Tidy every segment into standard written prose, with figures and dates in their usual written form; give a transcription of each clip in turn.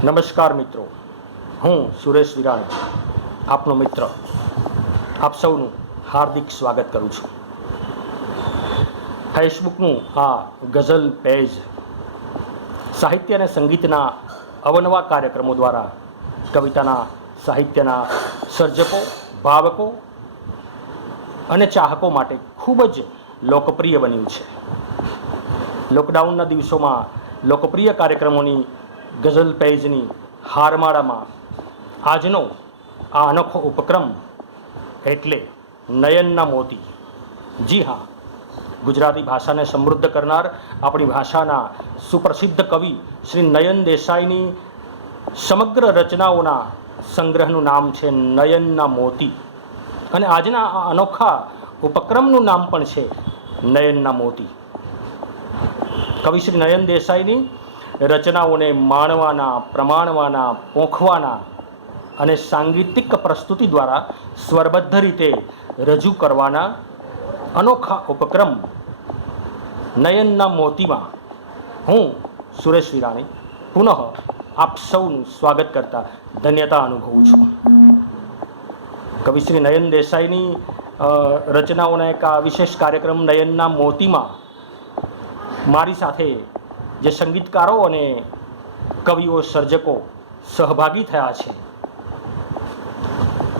નમસ્કાર મિત્રો, હું સુરેશ વિરાણી, આપનો મિત્ર, આપ સૌનું હાર્દિક સ્વાગત કરું છું. ફેસબુકનું આ ગઝલ પેજ સાહિત્ય અને સંગીતના અવનવા કાર્યક્રમો દ્વારા કવિતાના સાહિત્યના સર્જકો, ભાવકો અને ચાહકો માટે ખૂબ જ લોકપ્રિય બન્યું છે. લોકડાઉનના દિવસોમાં લોકપ્રિય કાર્યક્રમોની ગઝલ પેજની હારમાળામાં આજનો આ અનોખો ઉપક્રમ એટલે નયનના મોતી. જી હા, ગુજરાતી ભાષાને સમૃદ્ધ કરનાર આપણી ભાષાના સુપ્રસિદ્ધ કવિ શ્રી નયન દેસાઈની સમગ્ર રચનાઓના સંગ્રહનું નામ છે નયનના મોતી, અને આજના આ અનોખા ઉપક્રમનું નામ પણ છે નયનના મોતી. કવિ શ્રી નયન દેસાઈની રચનાઓને માણવાના, પ્રમાણવાના, પોંખવાના અને સાંગીતિક પ્રસ્તુતિ દ્વારા સ્વરબદ્ધ રીતે રજૂ કરવાના અનોખા ઉપક્રમ નયનના મોતીમાં હું સુરેશ વિરાણી પુનઃ આપ સૌનું સ્વાગત કરતા ધન્યતા અનુભવું છું. કવિ શ્રી નયન દેસાઈની રચનાઓના એક આ વિશેષ કાર્યક્રમ નયનના મોતીમાં મારી સાથે જે સંગીતકારો અને કવિઓ, સર્જકો સહભાગી થયા છે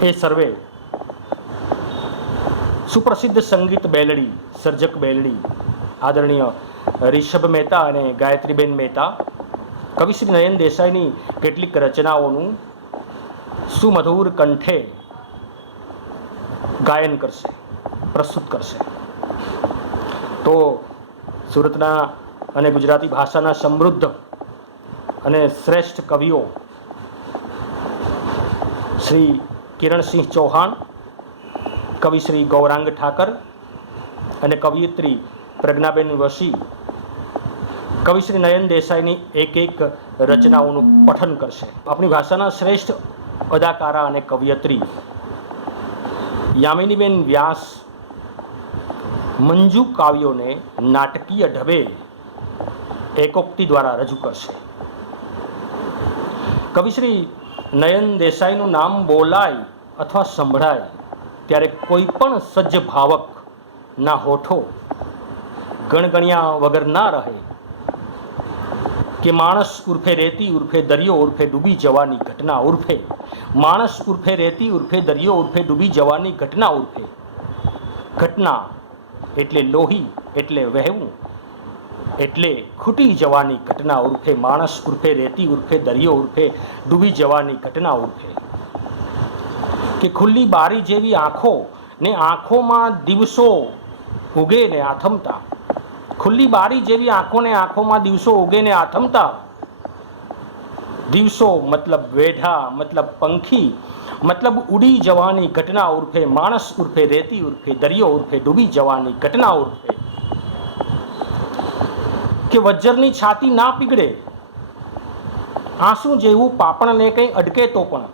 એ સર્વે સુપ્રસિદ્ધ સંગીત બેલડી, સર્જક બેલડી આદરણીય રિષભ મહેતા અને ગાયત્રીબેન મહેતા કવિ શ્રી નયન દેસાઈની કેટલીક રચનાઓનું સુમધુર કંઠે ગાયન કરશે, પ્રસ્તુત કરશે. તો સુરતના અને ગુજરાતી ભાષાના સમૃદ્ધ અને શ્રેષ્ઠ કવિઓ શ્રી કિરણસિંહ ચૌહાણ, કવિ શ્રી ગૌરાંગ ઠાકર અને કવિયત્રી પ્રજ્ઞાબેન વશી કવિ શ્રી નયન દેસાઈની એક એક રચનાઓનું પઠન કરશે. આપણી ભાષાના શ્રેષ્ઠ અદાકારા અને કવિયત્રી યામિનીબેન વ્યાસ મંજુ કાવ્યોને નાટકીય ઢબે એકોક્તિ દ્વારા રજૂ કરશે. કવિ શ્રી નયન દેસાઈનું નામ બોલાય અથવા સંભળાય ત્યારે કોઈ પણ સજ્જ ભાવક ના હોઠો ગણગણ્યા વગર ના રહે કે માણસ ઉર્ફે રેતી ઉર્ફે દરિયો ઉર્ફે ડૂબી જવાની ઘટના ઉર્ફે માણસ ઉર્ફે રેતી ઉર્ફે દરિયો ઉર્ફે ડૂબી જવાની ઘટના ઉર્ફે ઘટના એટલે લોહી, એટલે વહેવું, એટલે ખૂટી જવાની ઘટના ઉર્ફે માણસ ઉર્ફે રેતી ઉર્ફે દરિયો ઉર્ફે ડૂબી જવાની ઘટના ઉર્ફે કે ખુલ્લી બારી જેવી આંખો ને આંખોમાં દિવસો ઉગે ને આથમતા, ખુલ્લી બારી જેવી આંખોને આંખોમાં દિવસો ઉગે ને આથમતા, દિવસો મતલબ વેઢા, મતલબ પંખી, મતલબ ઉડી જવાની ઘટના ઉર્ફે માણસ ઉર્ફે રેતી ઉર્ફે દરિયો ઉર્ફે ડૂબી જવાની ઘટના ઉર્ફે કે વજ્રની છાતી ના પીગળે આંસુ જેવું પાપણને કંઈ અડકે તો પણ,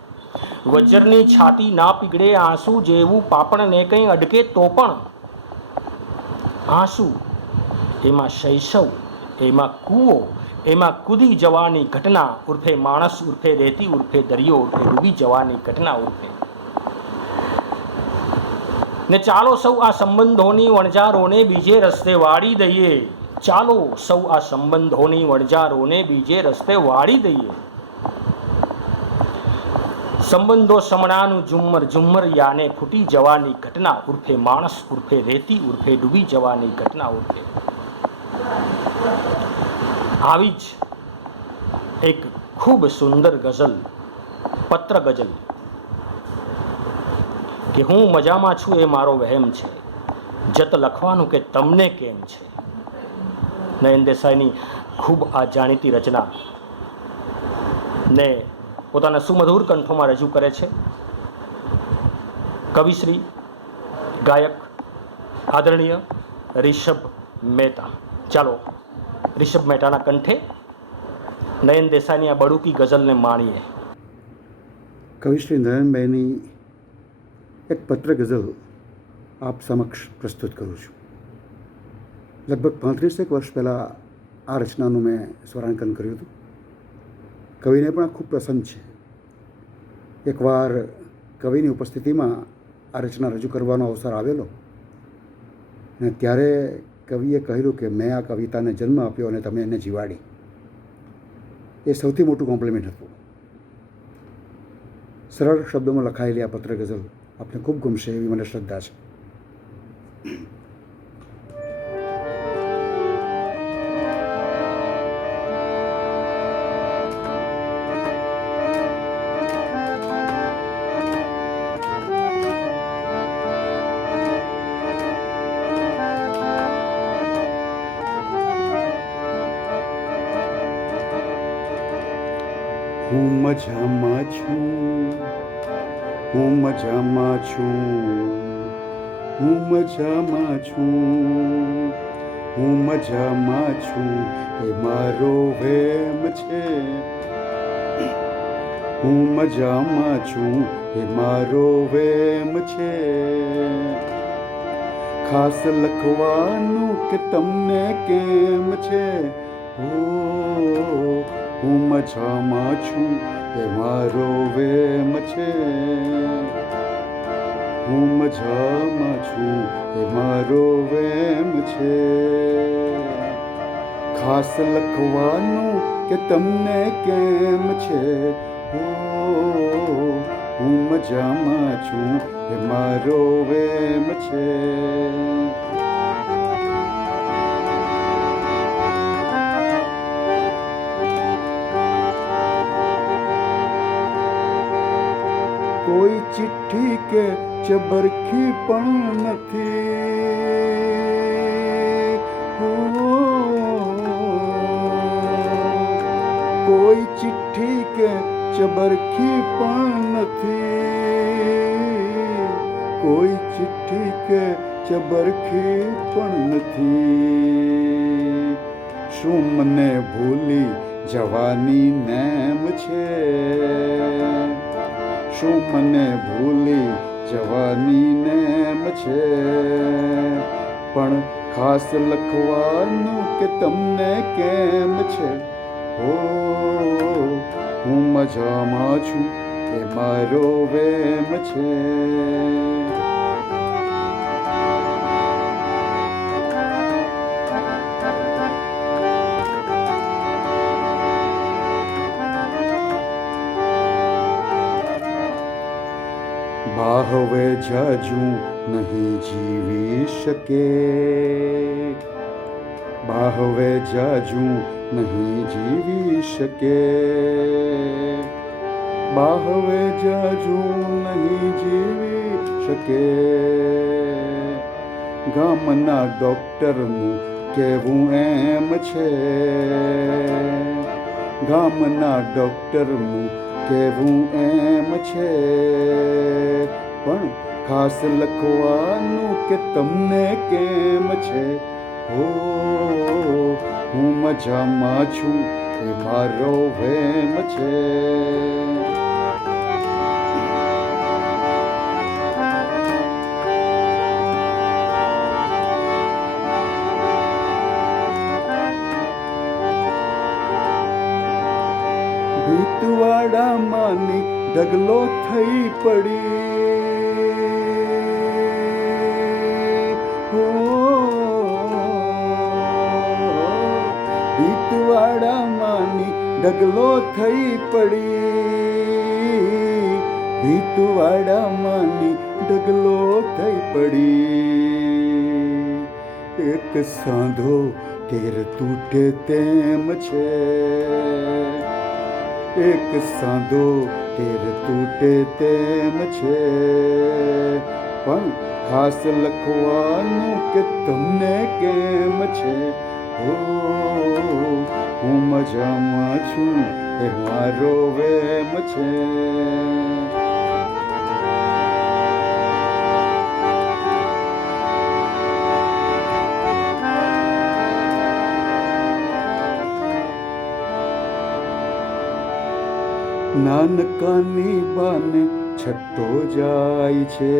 વજ્રની છાતી ના પીગળે આંસુ જેવું પાપણને કંઈ અડકે તો પણ, આંસુ એમાં શૈશવ, એમાં કૂવો, એમાં કૂદી જવાની ઘટના ઉર્ફે માણસ ઉર્ફે રેતી ઉર્ફે દરિયો ઉર્ફે ડૂબી જવાની ઘટના ઉર્ફે ને ચાલો સૌ આ સંબંધોની વણઝારોને બીજે રસ્તે વાળી દઈએ, ચાલો સૌ આ સંબંધોની વણઝારોને બીજે રસ્તે વાળી દઈએ. સંબંધો સમણાનું ઝુમ્મર, ઝુમ્મર યાને ફૂટી જવાની ઘટના ઉર્ફે માણસ ઉર્ફે રેતી ઉર્ફે ડૂબી જવાની ઘટના ઉર્ફે આવી જ એક ખૂબ સુંદર ગઝલ, પત્ર ગઝલ કે હું મજામાં છું એ મારો વહેમ છે, જત લખવાનું કે તમને કેમ છે. નયન દેસાઈની ખૂબ આ જાણીતી રચના ને પોતાના સુમધુર કંઠોમાં રજૂ કરે છે કવિશ્રી, ગાયક આદરણીય રિષભ મહેતા. ચાલો રિષભ મહેતાના કંઠે નયન દેસાઈની આ બડુકી ગઝલને માણીએ. કવિશ્રી નયનભાઈની એક પત્ર ગઝલ આપ સમક્ષ પ્રસ્તુત કરું છું. લગભગ 35 વર્ષ પહેલાં આ રચનાનું મેં સ્વરાંકન કર્યું હતું. કવિને પણ ખૂબ પ્રસન્ન છે. એકવાર કવિની ઉપસ્થિતિમાં આ રચના રજૂ કરવાનો અવસર આવેલો અને ત્યારે કવિએ કહેલું કે મેં આ કવિતાને જન્મ આપ્યો અને તમે એને જીવાડી. એ સૌથી મોટું કોમ્પ્લિમેન્ટ હતું. સરળ શબ્દોમાં લખાયેલી આ પત્ર ગઝલ આપને ખૂબ ગમશે એવી મને શ્રદ્ધા છે. હું મજામાં છું, હું મજામાં છું, હું મજામાં છું, હું મજામાં છું, એ મારો વહેમ છે. હું મજામાં છું, એ મારો વહેમ છે. ખાસ લખવાનું કે તમને કેમ છે. હું મજામાં છું, એ મારો વહેમ છે. હું મજામાં છું, એ મારો વહેમ છે. ખાસ લખવાનું કે તમને કેમ છે. હું મજામાં છું, એ મારો વહેમ છે. કોઈ ચિઠ્ઠી કે ચબરખી પણ નથી. કોઈ ચિઠ્ઠી કે ચબરખી પણ નથી. કોઈ ચિઠ્ઠી કે ચબરખી પણ નથી. શું મને ભૂલી જવાની નેમ છે. શું મને ભૂલી જવાની નેમ છે. પણ ખાસ લખવાનું કે તમને કેમ છે. હું મજામાં છું, એ મારો વહેમ છે. બાહવે જાજુ નહીં જીવી શકે. બાહવે જાજુ નહીં જીવી શકે. બાહવે જાજુ નહીં જીવી શકે. ગામના ડૉક્ટરનું કહેવું એમ છે. ગામના ડૉક્ટરનું કહેવું એમ છે. પણ ખાસ લખવાનું કે તમને કેમ છે. હું મજામાં છું, એ મારો વહેમ છે. ભીતવાડામાંની ઢગલો થઈ પડી. ભીતવાડામાંની ઢગલો થઈ પડી. ભીતવાડામાંની ઢગલો થઈ પડી. એક સાંધો તેર તૂટે તેમ છે. એક સાંધો તેર તૂટે તેમ છે. પણ ખાસ લખવાનું કે તમને કેમ છે. હું મજામાં છું, એ મારો વહેમ છે. નાનકાની બાને છઠ્ઠો જાય છે.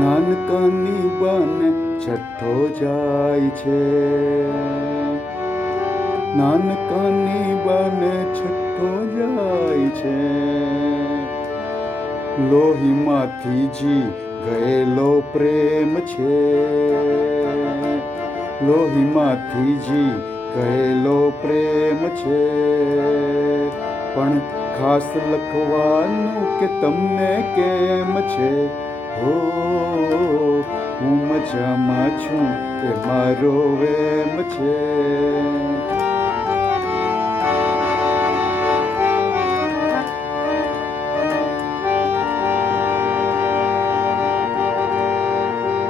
નાનકાની બાને છઠ્ઠો જાય છે. નાનકાની બાને છઠ્ઠો જાય છે, લોહીમાંથી જી ગયેલો પ્રેમ છે, લોહીમાંથી જી ગયેલો પ્રેમ છે, પણ ખાસ લખવાનું કે તમને કેમ છે, હો હું મજામાં છું એ મારો વેમ છે.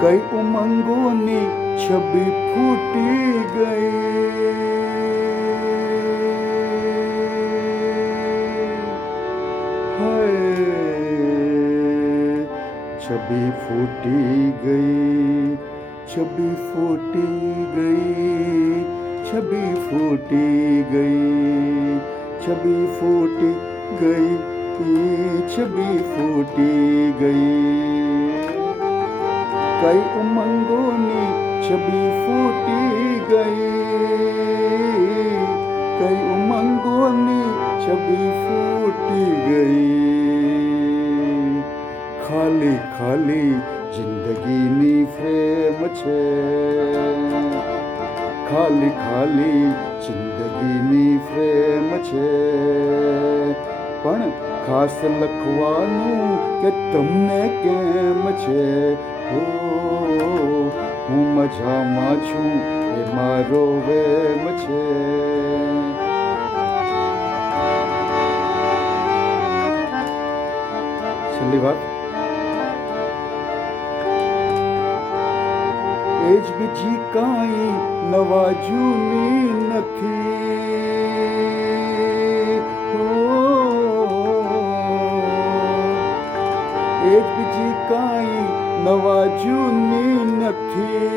કઈ ઉમંગોની છબી ફૂટી ગઈ, છબી ફૂટી ગઈ, છબી ફૂટી ગઈ, છબી ફૂટી ગઈ, છબી ફૂટી ગઈ, છબી ફૂટી ગઈ. કઈ ઉમંગોની છબી ફૂટી ગઈ, કઈ ઉમંગોની છબી ફૂટી ગઈ. ખાલી ખાલી જિંદગીની ફ્રેમ છે, ખાલી ખાલી જિંદગીની ફ્રેમ છે, પણ ખાસ લખવાનું કે તમને કેમ છે, હો હું મજામાં છું એ મારો વેમ છે. છેલ્લી વાત, એ જ બીજી કાંઈ નવા જૂની નથી, એ જ બીજી કાંઈ નવા જૂની નથી,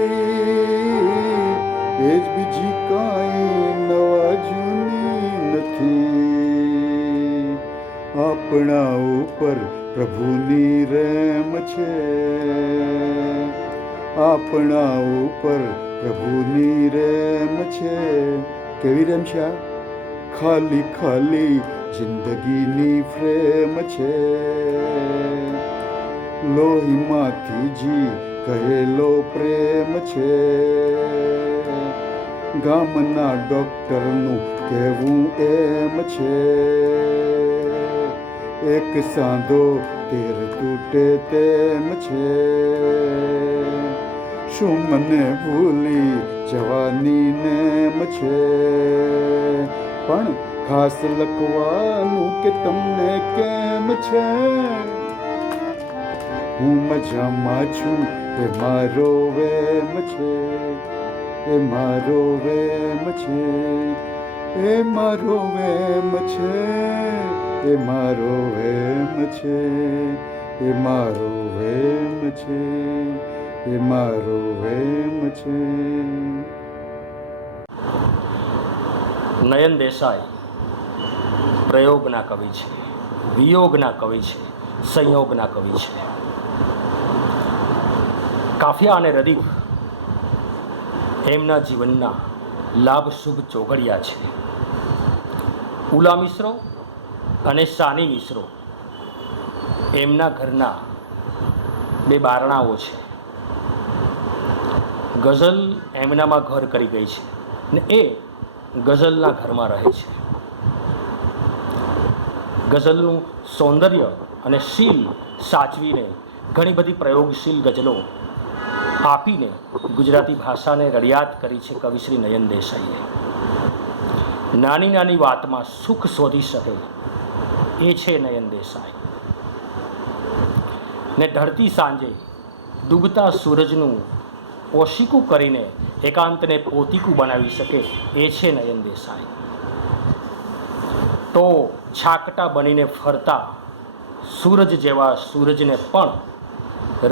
એ જ બીજી કાંઈ નવા જૂની નથી. આપણા ઉપર પ્રભુની રેમ છે, આપણા ઉપર પ્રભુની રેમ છે. કેવી રેમ છે આ? ખાલી ખાલી જિંદગીની ફ્રેમ છે, લોહીમાંથી જી ગયેલો પ્રેમ છે. ગામના ડોક્ટરનું કહેવું એમ છે, એક સાંધો તેર તૂટે તેમ છે. શું મને ભૂલી જવાની નેમ છે, પણ ખાસ લખવાનું કે તમને કેમ છે, હું મજામાં છું એ મારો વેમ છે, એ મારો વેમ છે, એ મારો વેમ છે, એ મારો વેમ છે, એ મારો વેમ છે, એ મારો વેમ છે. નયન દેસાઈ પ્રયોગના કવિ છે, વિયોગના કવિ છે, સંયોગના કવિ છે. કાફિયા અને રદીફ એમના જીવનના લાભ શુભ ચોઘડિયા છે. ઉલા મિશ્રો અને સાની મિશ્રો એમના ઘરના બે બારણાઓ છે. ગઝલ એમનામાં ઘર કરી ગઈ છે ને એ ગઝલના ઘરમાં રહે છે. ગઝલનું સૌંદર્ય અને શીલ સાચવીને ઘણી બધી પ્રયોગશીલ ગઝલો આપીને ગુજરાતી ભાષાને રડિયાત કરી છે કવિશ્રી નયન દેસાઈએ. નાની નાની વાતમાં સુખ શોધી શકે એ છે નયન દેસાઈ. ને ઢળતી સાંજે ડૂબતા સૂરજનું ઓશિકું કરીને એકાંતને પોતીકું બનાવી શકે એ છે નયન દેસાઈ. તો છાકટા બનીને ફરતા સૂરજ જેવા સૂરજને પણ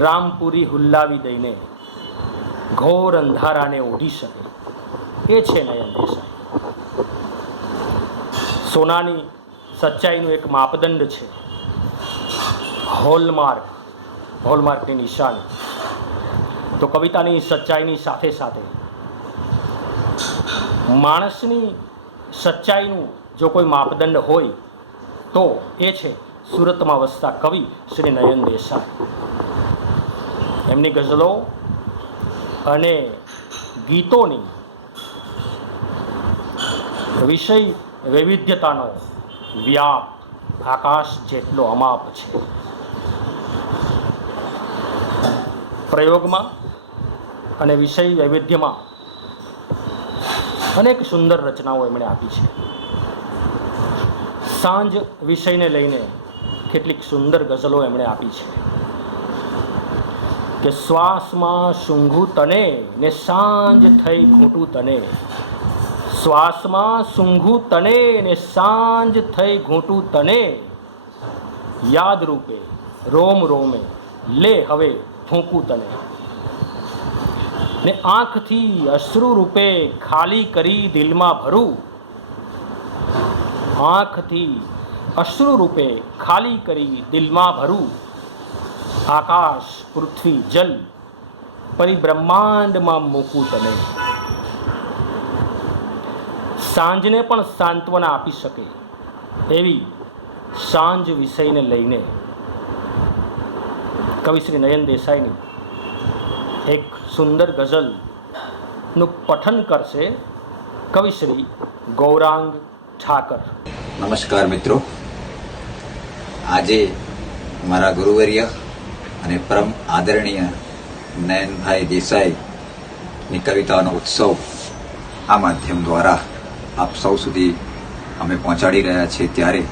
રામપુરી હુલ્લાવી દઈને ઘોર અંધારાને ઓઢી શકે એ છે નયન દેસાઈ. સોનાની સચ્ચાઈનું એક માપદંડ છે હોલમાર્ક, હોલમાર્કની નિશાની. તો કવિતાની સચ્ચાઈની સાથે સાથે માણસની સચ્ચાઈનું જો કોઈ માપદંડ હોય તો એ છે સુરતમાં વસતા કવિ શ્રી નયન દેસાઈ. એમની ગઝલો અને ગીતોની વિષય વૈવિધ્યતાનો વ્યાપ આકાશ જેટલો અમાપ છે. પ્રયોગમાં અને વિષય વૈવિધ્યમાં અનેક સુંદર રચનાઓ એમણે આપી છે. સાંજ વિષયને લઈને કેટલીક સુંદર ગઝલો એમણે આપી છે કે શ્વાસમાં સૂંઘું તને ને સાંજ થઈ ઘૂંટું તને, શ્વાસમાં સૂંઘું તને ને સાંજ થઈ ઘૂંટું તને, યાદ રૂપે રોમ રોમે લે હવે ફૂંકું તને, ને આંખથી અશ્રુ રૂપે ખાલી કરી દિલમાં ભરું, આંખથી અશ્રુ રૂપે ખાલી કરી દિલમાં ભરું, આકાશ પૃથ્વી જલ પરિબ્રહ્માંડમાં મૂકું તને. સાંજને પણ સાંત્વના આપી શકે એવી સાંજ વિષયને લઈને કવિ શ્રી નયન દેસાઈની એક સુંદર ગઝલનું પઠન કરશે કવિ શ્રી ગૌરાંગ ઠાકર. નમસ્કાર મિત્રો, આજે મારા ગુરુવર્ય અને પરમ આદરણીય નયનભાઈ દેસાઈની કવિતાનો ઉત્સવ આ માધ્યમ દ્વારા આપ સૌ સુધી અમે પહોંચાડી રહ્યા છીએ. ત્યારે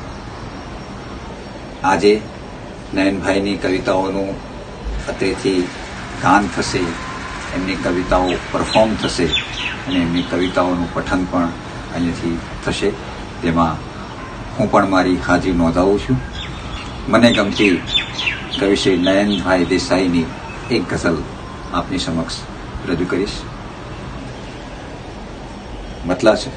આજે નયનભાઈની કવિતાઓનું અત્રેથી ગાન થશે, એમની કવિતાઓ પરફોર્મ થશે અને એમની કવિતાઓનું પઠન પણ અહીંયાથી થશે. તેમાં હું પણ મારી હાજરી નોંધાવું છું. મને ગમતી કવિ શ્રી નયનભાઈ દેસાઈની એક ગઝલ આપની સમક્ષ રજૂ કરીશ. મતલબ છે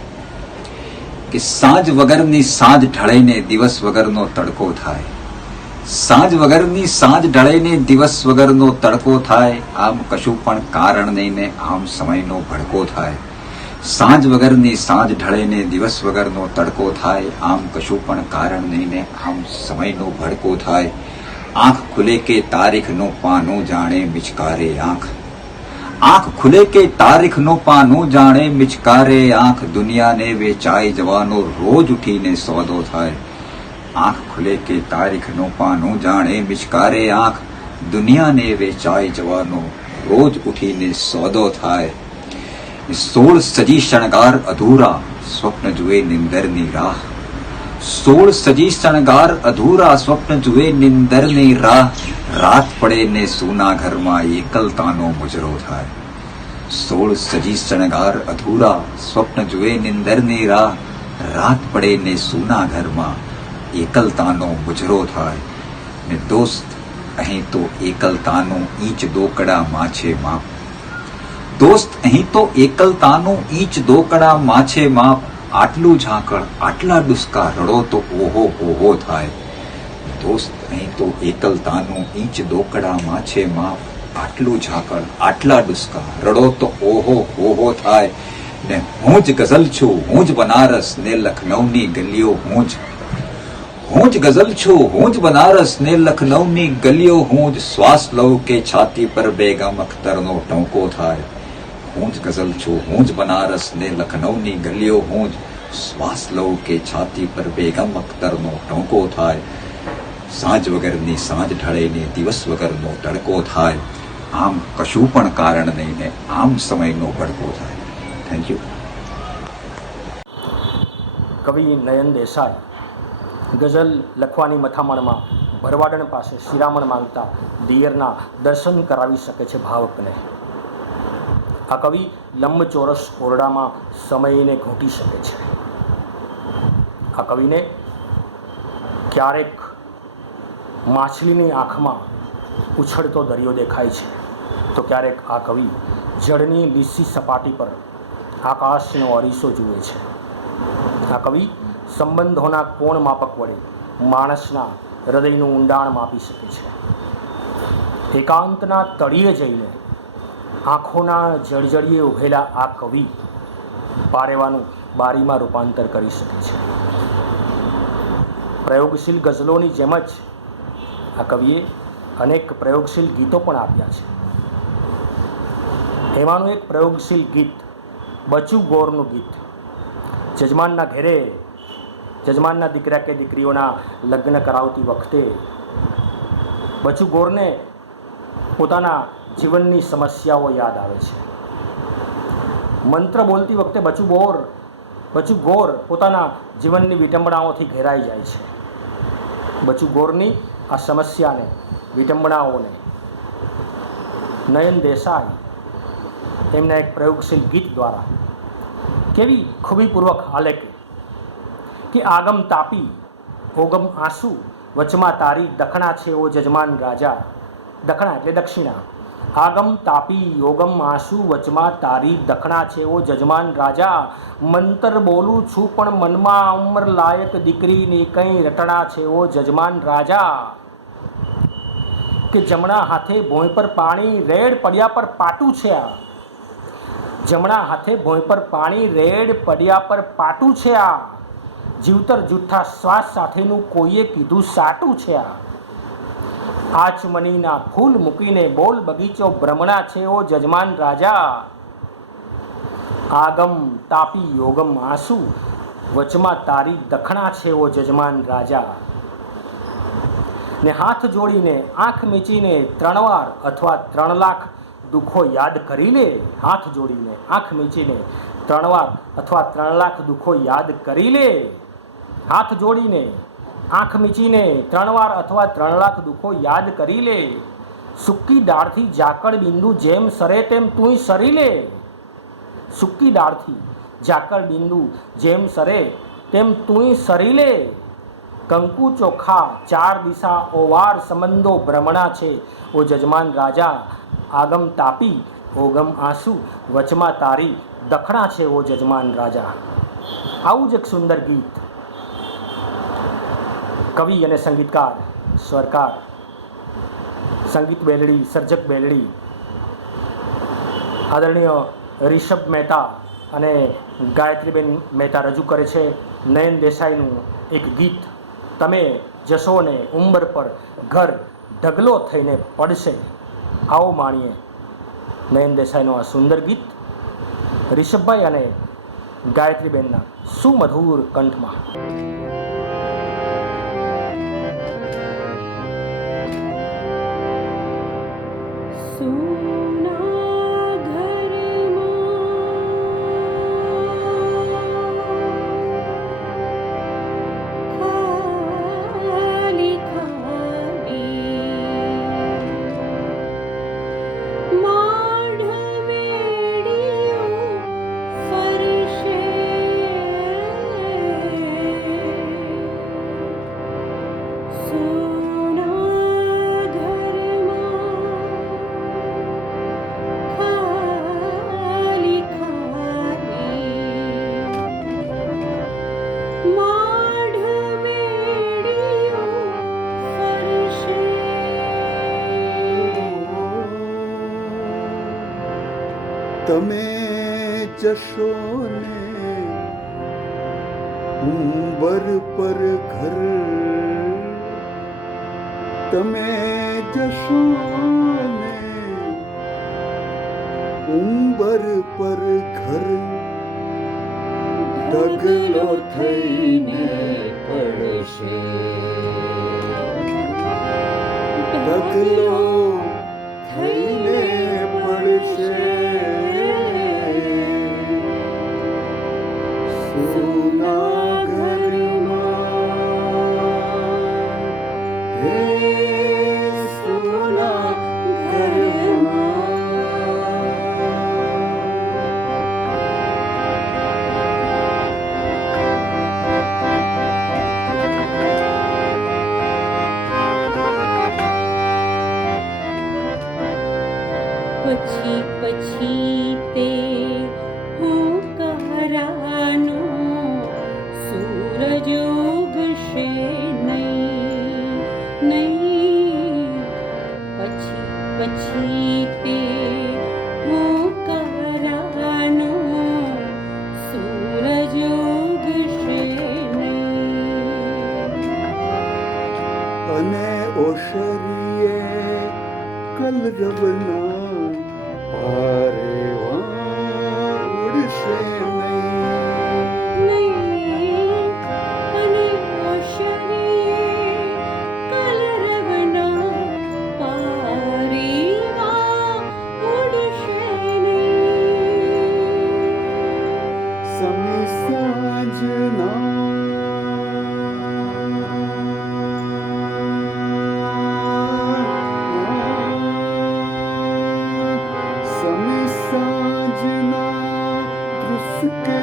કે સાંજ વગરની સાંજ ઢળે દિવસ વગરનો તડકો થાય, સાંજ વગરની સાંજ ઢળે દિવસ વગરનો તડકો થાય, આમ કશું પણ કારણ નહીં ને આમ સમયનો ભડકો થાય. સાંજ વગરની સાંજ ઢળે દિવસ વગરનો તડકો થાય, આમ કશું પણ કારણ નહીં ને આમ સમયનો ભડકો થાય. આંખ ખુલે કે તારીખનો પાનો જાણે મિચકારે આંખ, આંખ ખુલે કે તારીખનો પાનો જાણે મિચકારે આંખ, દુનિયાને વેચાઈ જવાનો રોજ ઉઠીને સોદો થાય. આંખ ખુલે કે તારીખનો પાનો જાણે મિચકારે આંખ, દુનિયાને વેચાઈ જવાનો રોજ ઉઠીને સોદો થાય. 16 સજી શણગાર અધૂરા સ્વપ્ન જુએ નિંદરની રાહ, 16 સજી શણગાર અધૂરા સ્વપ્ન જુએ નિંદરની રાહ, રાત પડે ને સૂના ઘરમાં એકલતાનો મુજરો થાય. 16 સજી શણગાર અધૂરા સ્વપ્ન જુએ નિંદરની રાહ, રાત પડે ને સૂના ઘરમાં એકલતાનો મુજરો થાય. ને દોસ્ત અહીં તો એકલતાનું ઈંચ દોકડામાં છે માપ, દોસ્ત અહીં તો એકલતાનું ઈંચ દોકડામાં છે માપ, આટલું ઝાકળ આટલા ડુસકા રડો તો ઓહો ઓહો થાય. દોસ્ત અહીં તો એકલતાનું ઈંચ દોકડામાં છે માપ, આટલું ઝાકળ આટલા ડુસકા રડો તો ઓહો ઓહો થાય. ને હું જ ગઝલ છું, હું જ બનારસ ને લખનૌની ગલીઓ, હું જ ગઝલ છું, હું જ બનારસ ને લખનૌની ગલીઓ, હું જ શ્વાસ લઉં કે છાતી પર બેગમ અખ્તરનો ટોંકો થાય. હું જ ગઝલ છું, હું જ બનારસ ને લખનૌની ગલીઓ, હું જ શ્વાસ લઉં કે છાતી પર બેગમ અખ્તરનો ટોંકો થાય. સાંજ વગરની સાંજ ઢળે ને દિવસ વગરનો તડકો થાય, આમ કશું પણ કારણ નહીં ને આમ સમયનો ભડકો થાય. Thank you. કવિ નયન દેસાઈ ગઝલ લખવાની મથામણમાં ભરવાડણ પાસે શિરામણ માંગતા દિયરના દર્શન કરાવી શકે છે ભાવકને. આ કવિ લંબચોરસ ઓરડામાં સમયને ઘૂંટી શકે છે. આ કવિને ક્યારેક માછલીની આંખમાં ઉછળતો દરિયો દેખાય છે, તો ક્યારેક આ કવિ જળની લીસી સપાટી પર આકાશનો અરીસો જુએ છે. આ કવિ સંબંધોના કોણ માપક વડે માણસના હૃદયનું ઊંડાણ માપી શકે છે. એકાંતના તળિયે જઈને આંખોના જળજળીએ ઉભેલા આ કવિ પારેવાનું બારીમાં રૂપાંતર કરી શકે છે. પ્રયોગશીલ ગઝલોની જેમ જ આ કવિએ અનેક પ્રયોગશીલ ગીતો પણ આપ્યા છે. એમાંનું એક પ્રયોગશીલ ગીત બચુ ગોરનું ગીત. જજમાનના ઘેરે જજમાનના દીકરા કે દીકરીઓના લગ્ન કરાવતી વખતે બચુ ગોરને પોતાના જીવનની સમસ્યાઓ યાદ આવે છે. મંત્ર બોલતી વખતે બચુ ગોર પોતાના જીવનની વિટંબણાઓથી ઘેરાઈ જાય છે. બચુ ગોરની આ સમસ્યાને, વિટંબણાઓને નયન દેસાઈ એમના એક પ્રયોગશીલ ગીત દ્વારા કેવી ખૂબીપૂર્વક આલેખે કે આગમ તાપી ઓગમ આંસુ વચમાં તારી દખણા છે ઓ જજમાન રાજા. દખણા એટલે દક્ષિણા. આગમ તાપી યોગમ આંસુ વચમાં તારી દખણા છે ઓ જજમાન રાજા. મંતર બોલું છું પણ મનમાં ઉંમર લાયક દીકરીની કંઈ રટણા છે ઓ જજમાન રાજા. કે જમણા હાથે ભોંય પર પાણી રેડ પડ્યા પર પાટું છે આ. જમણા હાથે ભોંય પર પાણી રેડ પડ્યા પર પાટું છે આ. જીવતર જુઠ્ઠા શ્વાસ સાથેનું કોઈએ કીધું સાટું છે આ. આચમનીના ફૂલ મૂકીને બોલ બગીચો ભ્રમણા છે ઓ જજમાન રાજા. આગમ તાપી યોગમ આંસુ વચમાં તારી દખણા છે ઓ જજમાન રાજા. ને હાથ જોડીને આંખ મીચીને 3 વાર અથવા 3 લાખ દુઃખો યાદ કરી લે. હાથ જોડીને આંખ મીચીને 3 વાર અથવા 3 લાખ દુઃખો યાદ કરી લે. હાથ જોડીને આંખ મીચીને 3 વાર અથવા 3 લાખ દુઃખો યાદ કરી લે. સૂકી ડાળથી ઝાકળ બિંદુ જેમ સરે તેમ તુંય સરી લે. સૂકી ડાળથી ઝાકળ બિંદુ જેમ સરે તેમ તુંય સરી લે. કંકુ ચોખા 4 દિશા ઓવાર સંબંધો ભ્રમણા છે ઓ જજમાન રાજા. આગમ તાપી ઓગમ આંસુ વચમાં તારી દખણા છે ઓ જજમાન રાજા. આવું જ એક સુંદર ગીત કવિ અને સંગીતકાર, સ્વરકાર, સંગીત બેલડી, સર્જક બેલડી આદરણીય રિષભ મહેતા અને ગાયત્રીબેન મહેતા રજૂ કરે છે. નયન દેસાઈનું એક ગીત તમે જશો ને ઉંબર પર ઘર ઢગલો થઈને પડશે. આવો માણીએ નયન દેસાઈનું આ સુંદર ગીત રિષભભાઈ અને ગાયત્રીબેનના સુમધુર કંઠમાં. તમે જશો ને ઉંબર પર ઘર. તમે જશો ને ઉંબર પર ઘર ઢગલો થઈને પડશે. ઢગલો થઈને પડશે. સોના ઘરમાં હે સોના પછી પછી તે હું કરાનો સૂરજ ઉગશે નહીં નહીં. પછી પછી તે હું કરાનો સૂરજ અને ઓશરીએ કલરવના પારે ઉડશે નહીં. નહીં અને ઓશરીએ કલરવના પારીવા ઉડશે નહીં. સમી સાંજના સમી સાંજના ધ્રુસકે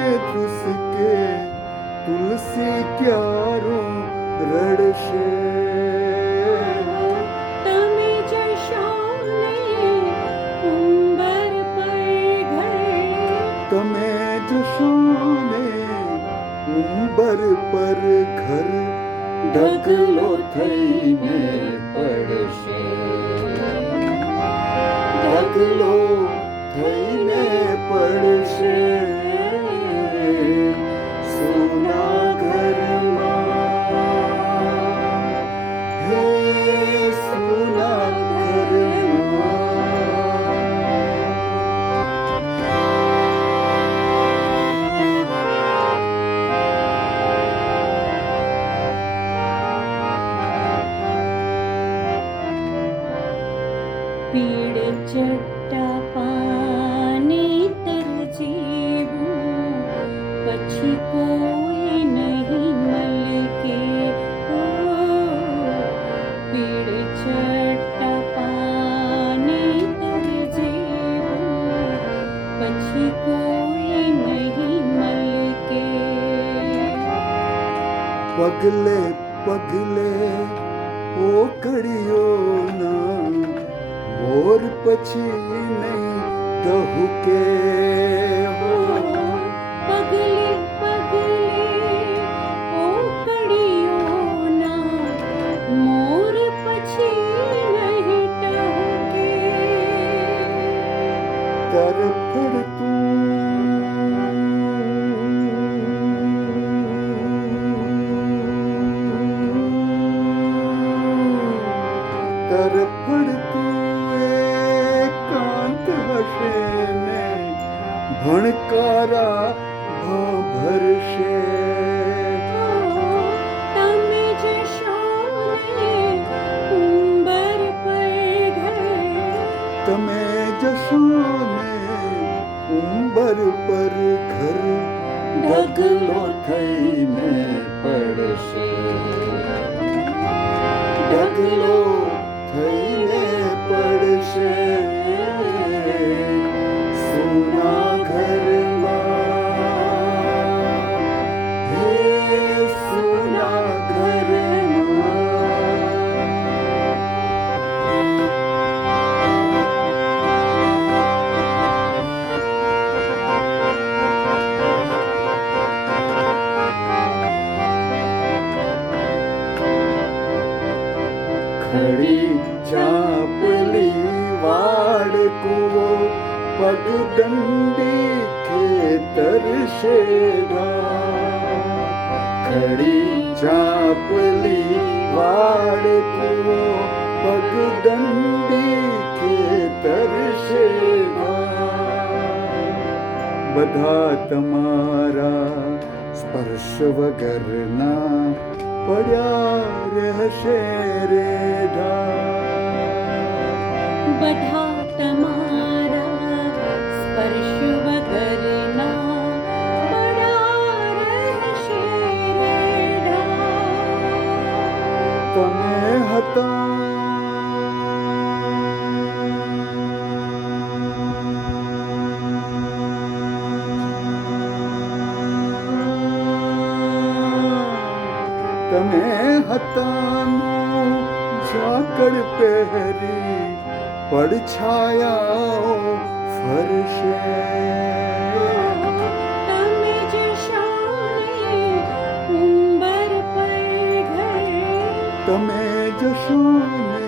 તુલસી ક્યારું રડશે. તમે જશો ને ઉંબર પર ઘરે, તમે જશો ને ઉંબર પર ઘર ઢગલો થઈને પડશે. ઢગલો થઈને પડશે સોના ઘરમાં. હે સોના પીડ ચટ્ટા પાણી તર જેવું પછી કોઈ નહીં મલકે. પીડ ચટ્ટા પાણી તર જેવું પછી કોઈ નહીં મલકે. પગલે પગલે ઓકળીઓના મોર પછી નહીં કહું કે હો. પગલે પગલે ઓકળીઓના મોર પછી નહીં ટહુકે. તરફડતું એકાંત હશે ને ભણકારા ભરશે. તમે જશો ને ઉંબર પર ઘરે, તમે જશો ને ઉંબર પર ઘર ઢગલો થઈને પડશે. ઢગલો થઈને પડશે સોના ઘરમાં. હે સોના ઘરમાં. ખડી ચાપલી વાડ કુવો પગદંડી ખેતર શેઢા. ખડી ચાપલી વાડ કુવો પગદંડી ખેતર શેઢા. બધા તમારા સ્પર્શ વગરના પડ્યા રહેશે રેઢા. બધા તમારા સ્પર્શ વગરના પડ્યા રહેશે રેઢા. તમે હતા તમે હતાનું ઝાકળ પહેરી પડછાયાઓ ફરશે. તમે જશો ને ઉંબર પર ઘરે, તમે જશો ને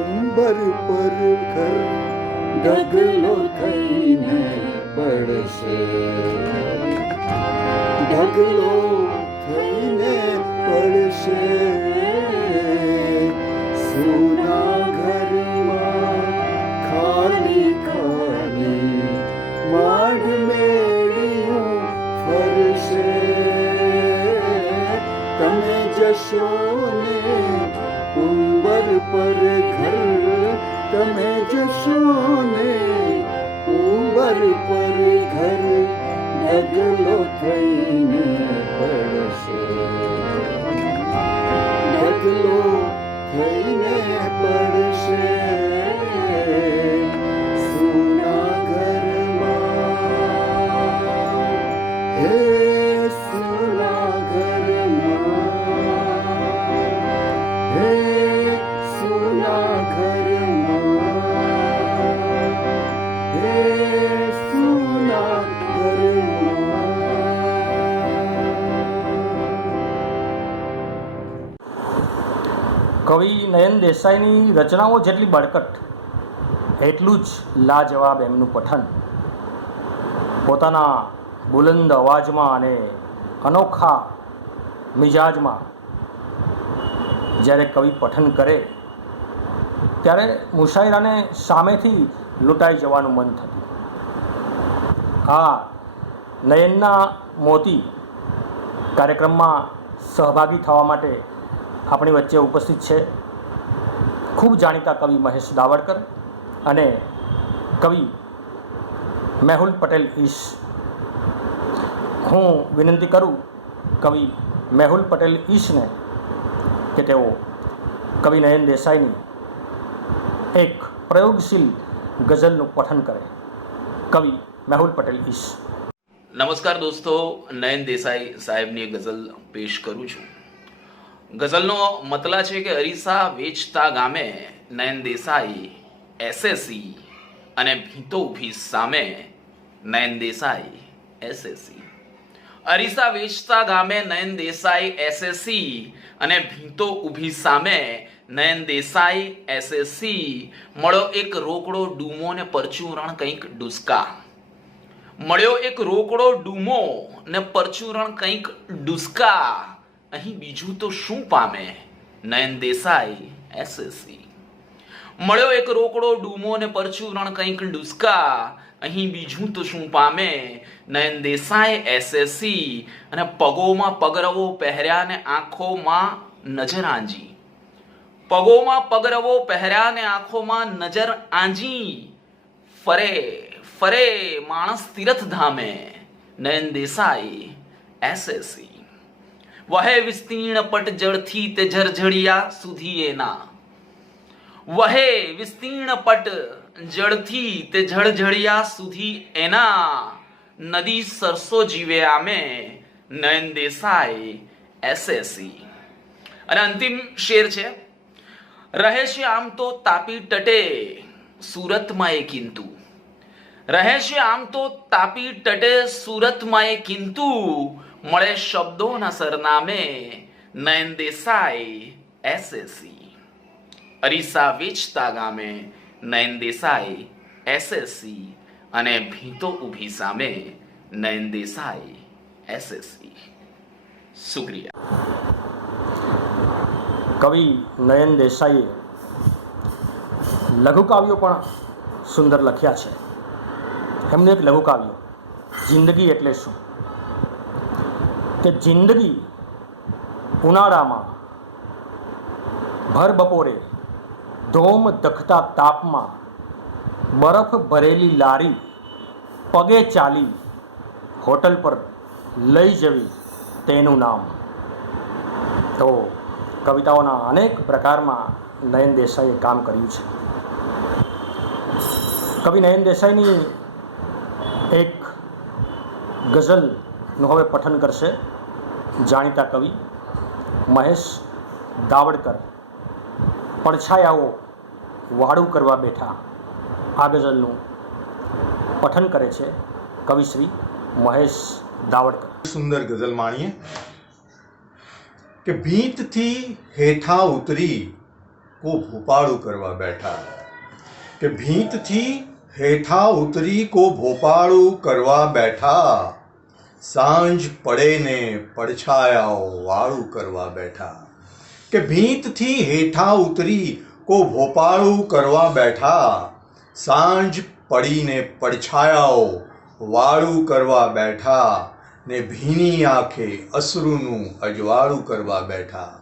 ઉંબર પર ઘર ઢગલો થઈને પડશે. ઢગલો થઈને પડશે જશો ને ઉંબર પર ઘર તમે જશો ને ઉંબર પર ઘર ઢગલો થઈને પડશે ઢગલો થઈને પડશે સુના ઘરમાં હે સુના ઘરમાં હે સુના ઘરમાં હે સુના ઘરમાં. કવિ નયન દેસાઈની રચનાઓ જેટલી બળકટ એટલું જ લાજવાબ એમનું પઠન. પોતાના બુલંદ અવાજમાં અને અનોખા મિજાજમાં જ્યારે કવિ પઠન કરે ત્યારે મુશાયરાને સામેથી લૂંટાઈ જવાનું મન થતું. આ નયનના મોતી કાર્યક્રમમાં સહભાગી થવા માટે આપણી વચ્ચે ઉપસ્થિત છે ખૂબ જાણીતા કવિ મહેશ દાવડકર અને કવિ મેહુલ પટેલ ઈશ. હું વિનંતી કરું કવિ મેહુલ પટેલ ઈશને કે તેઓ કવિ નયન દેસાઈની એક પ્રયોગશીલ ગઝલનું પઠન કરે. કવિ મેહુલ પટેલ ઈશ. નમસ્કાર દોસ્તો, નયન દેસાઈ સાહેબની એક ગઝલ પેશ કરું છું. ગઝલનો મતલા છે કે અરીસા વેચતા ગામે નયન દેસાઈ એસએસસી અને ભીતો ઊભી સામે નયન દેસાઈ એસએસસી. અરીસા વેચતા ગામે નયન દેસાઈ એસએસસી અને ભીતો ઊભી સામે નયન દેસાઈ એસએસસી. મળ્યો એક રોકડો ડૂમો ને પરચુરણ કંઈક ડુસકા. મળ્યો એક રોકડો ડૂમો ને પરચુરણ કંઈક ડુસકા. અહીં બીજું તો શું પામે નયન દેસાઈ એસએસસી. મળ્યો એક રોકડો ડૂમો ને પરચુરણ કંઈક ડુસકા. અહીં બીજું તો શું પામે નયન દેસાઈ એસએસસી. અને પગોમાં પગરવો પહેર્યા ને આંખોમાં નજર આંજી. પગોમાં પગરવો પહેર્યા ને આંખોમાં નજર આંજી. ફરે ફરે માણસ તીર્થ ધામે નયન દેસાઈ એસએસસી. વહે વિસ્તીર્ણ પટ જળથી તે ઝરઝડિયા સુધી એના. વહે વિસ્તીર્ણ પટ જળથી તે ઝરઝડિયા સુધી એના. નદી સરસો જીવે આમે નયન દેસાઈ એસએસસી. અને અંતિમ શેર છે, રહે છે આમ તો તાપી તટે સુરતમાં એ કિંતુ. રહે છે આમ તો તાપી તટે સુરતમાં એ કિંતુ. મળે શબ્દોના સરનામે નયન દેસાઈ એસએસસી. અરીસા વેચતા ગામે નયન દેસાઈ એસએસસી અને ભીતો ઊભી સામે નયન દેસાઈ એસએસસી. શુક્રિયા. કવિ નયન દેસાઈએ લઘુકાવ્યો પણ સુંદર લખ્યા છે. એમનું એક લઘુકાવ્ય જિંદગી એટલે શું, કે જિંદગી ઉનાળામાં ભર બપોરે ધોમ ધખતા તાપમાં બરફ ભરેલી લારી પગે ચાલી હોટલ પર લઈ જવી તેનું નામ. તો કવિતાઓના અનેક પ્રકારમાં નયન દેસાઈએ કામ કર્યું છે. કવિ નયન દેસાઈની એક ગઝલનું હવે પઠન કરશે જાણીતા કવિ મહેશ દાવડકર. પડછાયાઓ વાળું કરવા બેઠા આ ગઝલનું પઠન કરે છે કવિ શ્રી મહેશ દાવડકર. સુંદર ગઝલ માણીએ કે ભીંતથી હેઠા ઉતરી કો ભોપાળું કરવા બેઠા. કે ભીંતથી હેઠા ઉતરી કો ભોપાળું કરવા બેઠા. સાંજ પડે ને પડછાયાઓ વાળું કરવા બેઠા. કે ભીંતથી હેઠા ઉતરી કો ભોપાળું કરવા બેઠા. સાંજ પડીને પડછાયાઓ વાળું કરવા બેઠા. ને ભીની આંખે અશ્રુનું અજવાળું કરવા બેઠા.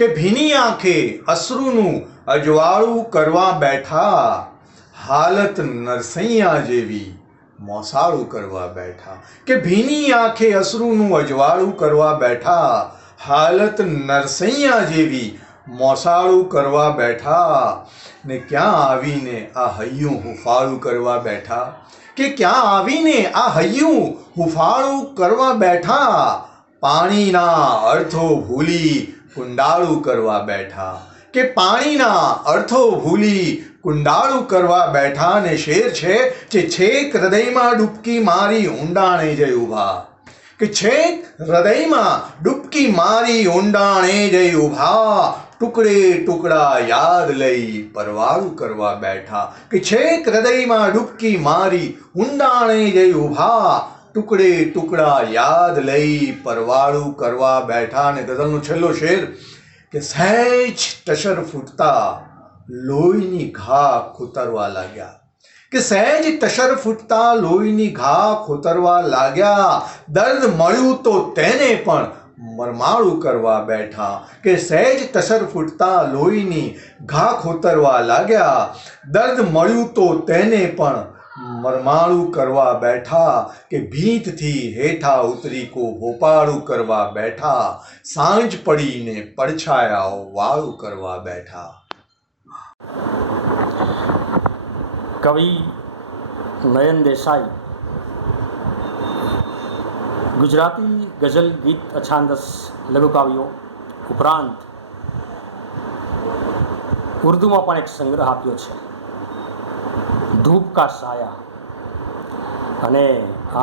કે ભીની આંખે અશ્રુનું અજવાળું કરવા બેઠા, હાલત નરસૈયા જેવી મોસાળું કરવા બેઠા. કે ભીની આંખે અશ્રુનું અજવાળું કરવા બેઠા, હાલત નરસૈયા જેવી મોસાળું કરવા બેઠા. ને ક્યાં આવીને આ હૈયું હુફાળું કરવા બેઠા, કે ક્યાં આવીને આ હૈયું હુફાળું કરવા બેઠા. પાણીના અર્થો ભૂલી કુંડાળું કરવા બેઠા, કે પાણીના અર્થો ભૂલી કુંડાળું કરવા બેઠા. ને શેર છે કે છેક હૃદયમાં ડૂબકી મારી ઊંડાણે જઈ ઊભા, કે છેક હૃદયમાં ડૂબકી મારી ઊંડાણે જઈ ઊભા. ટુકડે ટુકડા યાદ લઈ પરવાળું કરવા બેઠા, કે છેક હૃદયમાં ડૂબકી મારી ઊંડાણે જઈ ઊભા. ટુકડે ટુકડા યાદ લઈ પરવાળું કરવા બેઠા. અને ગઝલનો છેલ્લો શેર કે સહેજ ટસર ફૂટતા લોહીની ઘા ખોતરવા લાગ્યા, કે સહેજ ટસર ફૂટતા લોહીની ઘા ખોતરવા લાગ્યા. દર્દ મળ્યું તો તેને પણ મરમાળું કરવા બેઠા, કે સહેજ ટસર ફૂટતા લોહીની ઘા ખોતરવા લાગ્યા. દર્દ મળ્યું તો તેને પણ મરમાળું કરવા બેઠા. કે ભીંતથી હેઠા ઉતરી કો ભોપાળું કરવા બેઠા. સાંજ પડીને પડછાયાઓ વાળું કરવા બેઠા. કવિ નયન દેસાઈ ગુજરાતી ગઝલ, ગીત, અછાંદસ, લઘુકાવ્યો ઉપરાંત ઉર્દુમાં પણ એક સંગ્રહ આપ્યો છે, ધૂપ કા સાયા. અને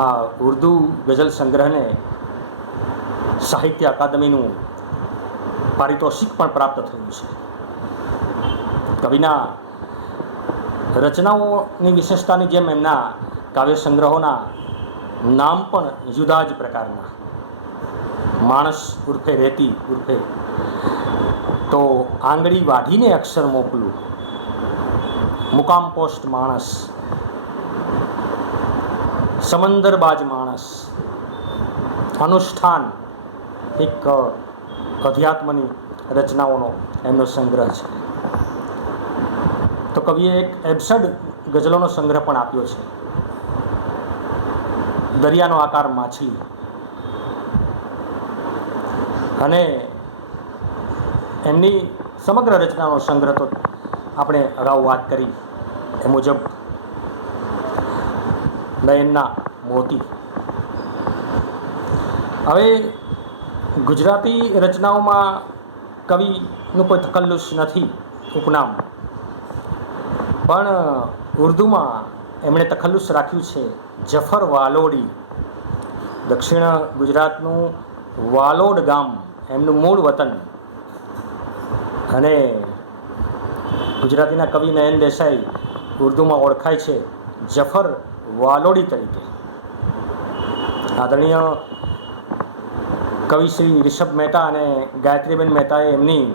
આ ઉર્દુ ગઝલ સંગ્રહને સાહિત્ય અકાદમીનું પારિતોષિક પણ પ્રાપ્ત થયું છે. કવિના રચનાઓની વિશેષતાની જેમ એમના કાવ્ય સંગ્રહોના નામ પણ જુદા જ પ્રકારના. માણસ ઉર્ફે રેતી ઉર્ફે તો આંગળી વાઢીને અક્ષર મોકલું, મુકામ પોસ્ટ માણસ, સમંદરબાજ માણસ, અનુષ્ઠાન, એક અધ્યાત્મની રચનાઓનો એમનો સંગ્રહ છે. તો કવિએ એક એબ્સર્ડ ગઝલોનો સંગ્રહ પણ આપ્યો છે, દરિયાનો આકાર માછલી. અને એમની સમગ્ર રચનાનો સંગ્રહ તો આપણે અગાઉ વાત કરી એ મુજબ નયનના મોતી. હવે ગુજરાતી રચનાઓમાં કવિનું કોઈ તકલ્લુસ નથી, ઉપનામ, પણ ઉર્દુમાં એમણે તખલ્લુસ રાખ્યું છે જફર વાલોડી. દક્ષિણ ગુજરાતનું વાલોડ ગામ એમનું મૂળ વતન. અને ગુજરાતીના કવિ નયન દેસાઈ ઉર્દુમાં ઓળખાય છે જફર વાલોડી તરીકે. આદરણીય કવિ શ્રી રિષભ મહેતા અને ગાયત્રીબેન મહેતાએ એમની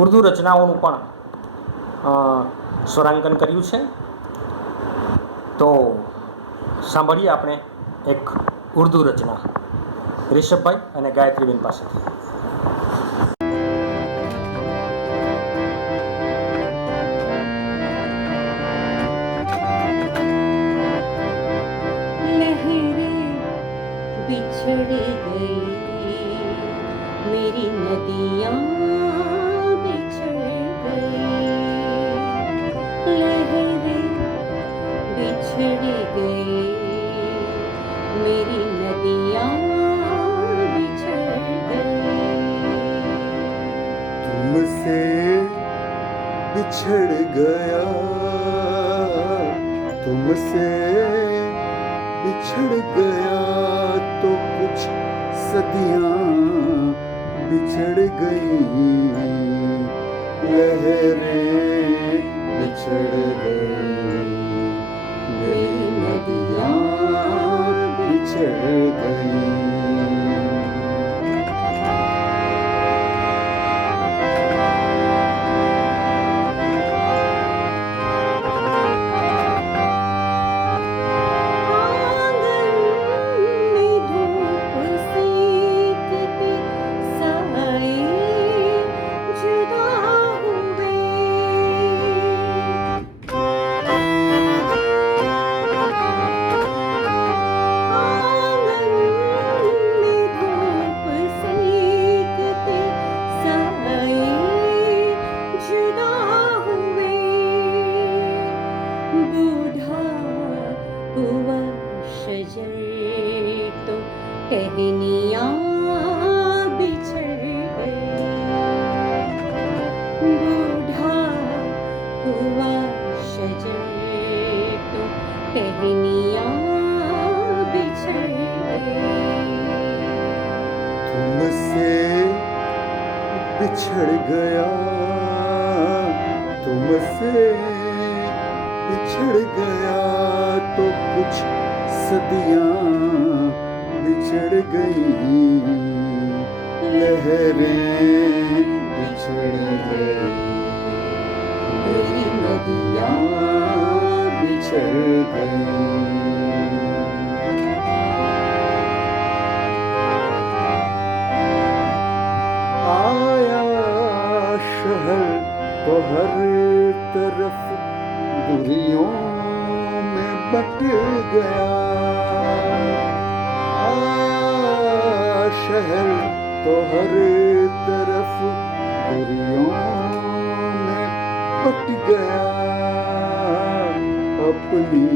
ઉર્દુ રચનાઓનું પણ સ્વરાંકન કર્યું છે. તો સાંભળીએ આપણે એક ઉર્દુ રચના રિષભભાઈ અને ગાયત્રીબેન પાસેથી. बिछड़ गई मेरी नदियाँ बिछड़ गई लहरें बिछड़ गई मेरी नदियाँ बिछड़ गई तुमसे बिछड़ गया तुमसे बिछड़ गया तो कुछ सदियां बिछड़ गई लहरें बिछड़ गई मेरी नदियां बिछड़ गई आंगन में धूप सेकते तुमसे बिछड़ गया, तुमसे बिछड़ गया तो कुछ सदियां बिछड़ गई, लहरें बिछड़ गई, मेरी नदियां बिछड़ गई। आया शहर तो हर तरफ दूरियों में बट गया, आया शहर तो हर तरफ दूरियों में बट गया, अपनी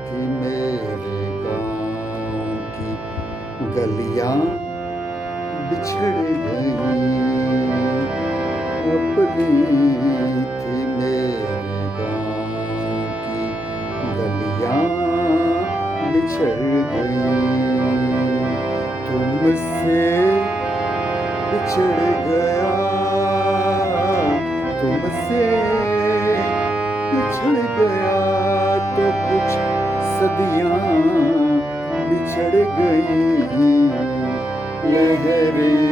थी मेरे गाँव की गलियां बिछड़ गई, अपनी थी मेरे गाँव की गलियां बिछड़ गई, तुमसे बिछड़ गया, तुमसे बिछड़ गया तो कुछ सदियां बिछड़ गई, लहरें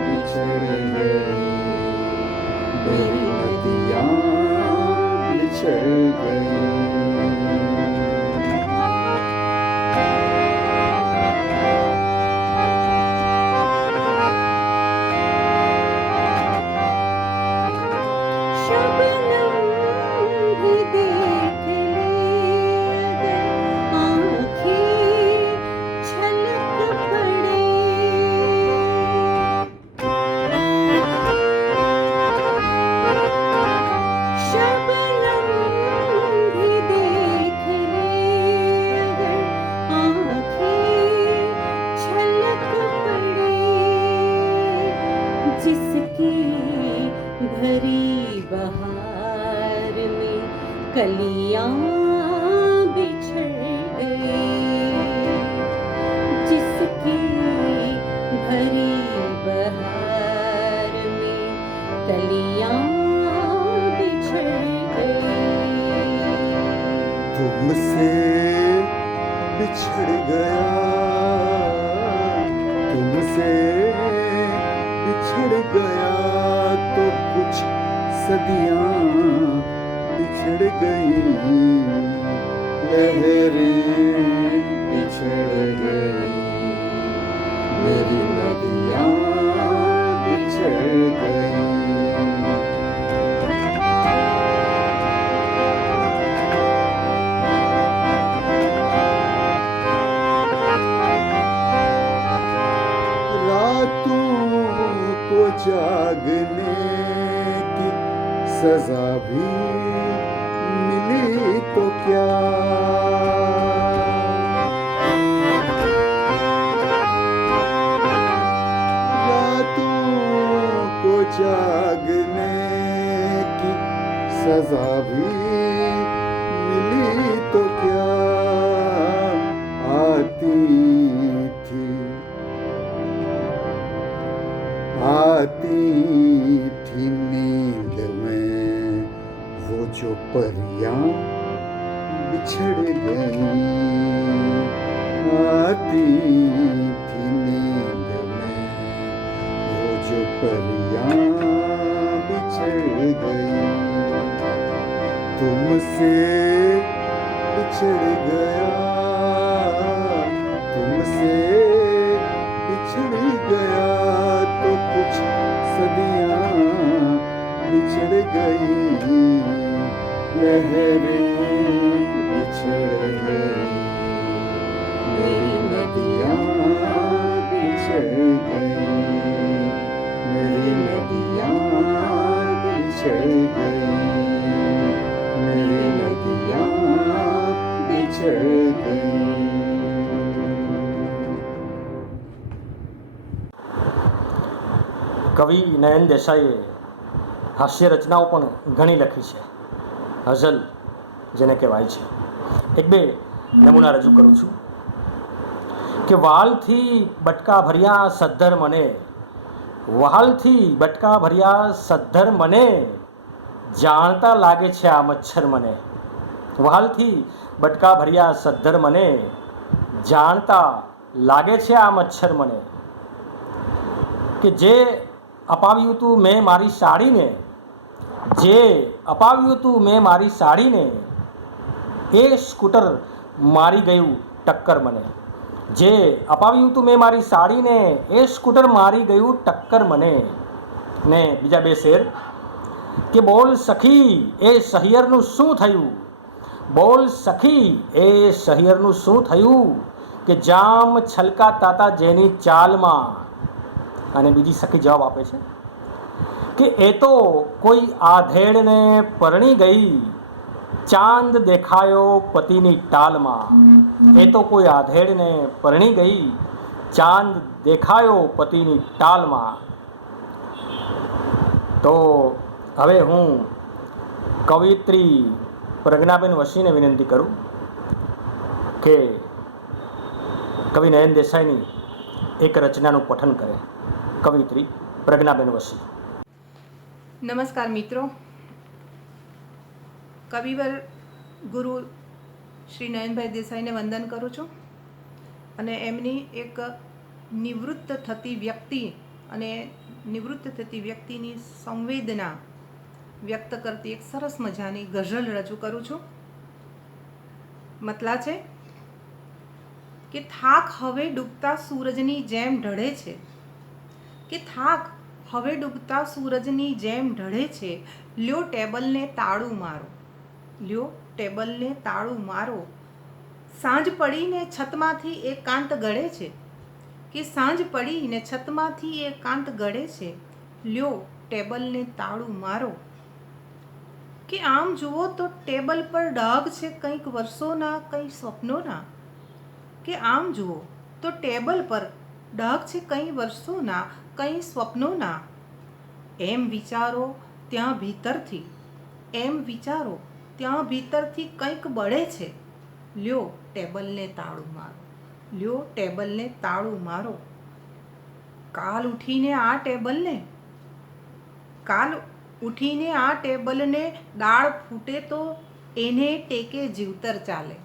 बिछड़ गई, मेरी नदियां बिछड़ गई। शबनम भी देख ले आँखें छलक पड़े, शबनम भी देख ले आँखें छलक पड़े, जिसकी भरी बहार में कलियां बिछड़ गई, जिसकी भरी बहार में कलियां बिछड़ गई, तुमसे बिछड़ गया, तुमसे बिछड़ गया तो कुछ सदियां बिछड़ गई, लहरें बिछड़ गई, मेरी नदियां बिछड़ गई। रातों को जागने की सजा भी मिली तो क्या, रातों को जागने की सजा भी मिली तो क्या, आती थी नींद में वो जो परियां बिछड़ गई, आती थी नींद में वो जो परियां बिछड़ गई, तुमसे बिछड़ गया, तुमसे बिछड़ गया तो कुछ सदियां बिछड़ गई, लहरें बिछड़ गई, मेरी नदियां बिछड़ गई, मेरी नदियां बिछड़ गई, मेरी नदियां बिछड़ गई। કવિ નયન દેસાઈએ હાસ્ય રચનાઓ પણ ઘણી લખી છે. હઝલ જેને કહેવાય છે. એક બે નમૂના રજૂ કરું છું કે વાલથી બટકા ભર્યા સદ્ધર મને, વાલથી બટકા ભર્યા સદ્ધર મને, જાણતા લાગે છે આ મચ્છર મને. વાલથી બટકા ભર્યા સદ્ધર મને, જાણતા લાગે છે આ મચ્છર મને. કે જે અપાવ્યું તું મેં મારી સાડીને, જે અપાવ્યું તું મેં મારી સાડીને, એ સ્કૂટર મારી ગયું ટક્કર મને. જે અપાવ્યું તું મેં મારી સાડીને, એ સ્કૂટર મારી ગયું ટક્કર મને. ને બીજા બે શેર કે બોલ સખી એ સહિયરનું શું થયું, બોલ સખી એ સહિયરનું શું થયું, કે જામ છલકાતા હતા જેની ચાલમાં. અને બીજી સખી જવાબ આપે છે કે એ તો કોઈ આધેડને પરણી ગઈ, ચાંદ દેખાયો પતિની ટાલમાં. એ તો કોઈ આધેડને પરણી ગઈ, ચાંદ દેખાયો પતિની ટાલમાં. તો હવે હું કવિત્રી પ્રજ્ઞાબેન વશીને વિનંતી કરું કે કવિ નયન દેસાઈની એક રચનાનું પઠન કરે. કવિત્રી પ્રજ્ઞાબેન વશી. નમસ્કાર મિત્રો, કવિવર ગુરુ શ્રી નયનભાઈ દેસાઈને વંદન કરું છું અને એમની એક નિવૃત્ત થતી વ્યક્તિ અને નિવૃત્ત થતી વ્યક્તિની સંવેદના વ્યક્ત કરતી એક સરસ મજાની ગઝલ રજૂ કરું છું. મતલા છે કે થાક હવે ડૂબતા સૂરજની જેમ ઢળે છે, કે થાક હવે ડૂબતા સૂરજની જેમ ઢળે છે, લ્યો ટેબલને તાળું મારો, લ્યો ટેબલને તાળું મારો. સાંજ પડીને છતમાંથી એક કાંત ગળે છે, કે સાંજ પડીને છતમાંથી એક કાંત ગળે છે, લ્યો ટેબલને તાળું મારો. કે આમ જુઓ તો ટેબલ પર ડાઘ છે કંઈક વર્ષોના, કંઈ સ્વપ્નોના. કે આમ જુઓ તો ટેબલ પર ડાઘ છે કંઈ વર્ષોના, કંઈ સ્વપ્નોના. એમ વિચારો ત્યાં ભીતરથી, એમ વિચારો ત્યાં ભીતરથી કંઈક બળે છે, લ્યો ટેબલને તાળું મારો, લ્યો ટેબલને તાળું મારો. કાલ ઉઠીને આ ટેબલને, કાલ ઉઠીને આ ટેબલને દાળ ફૂટે તો એને ટેકે જીવતર ચાલે.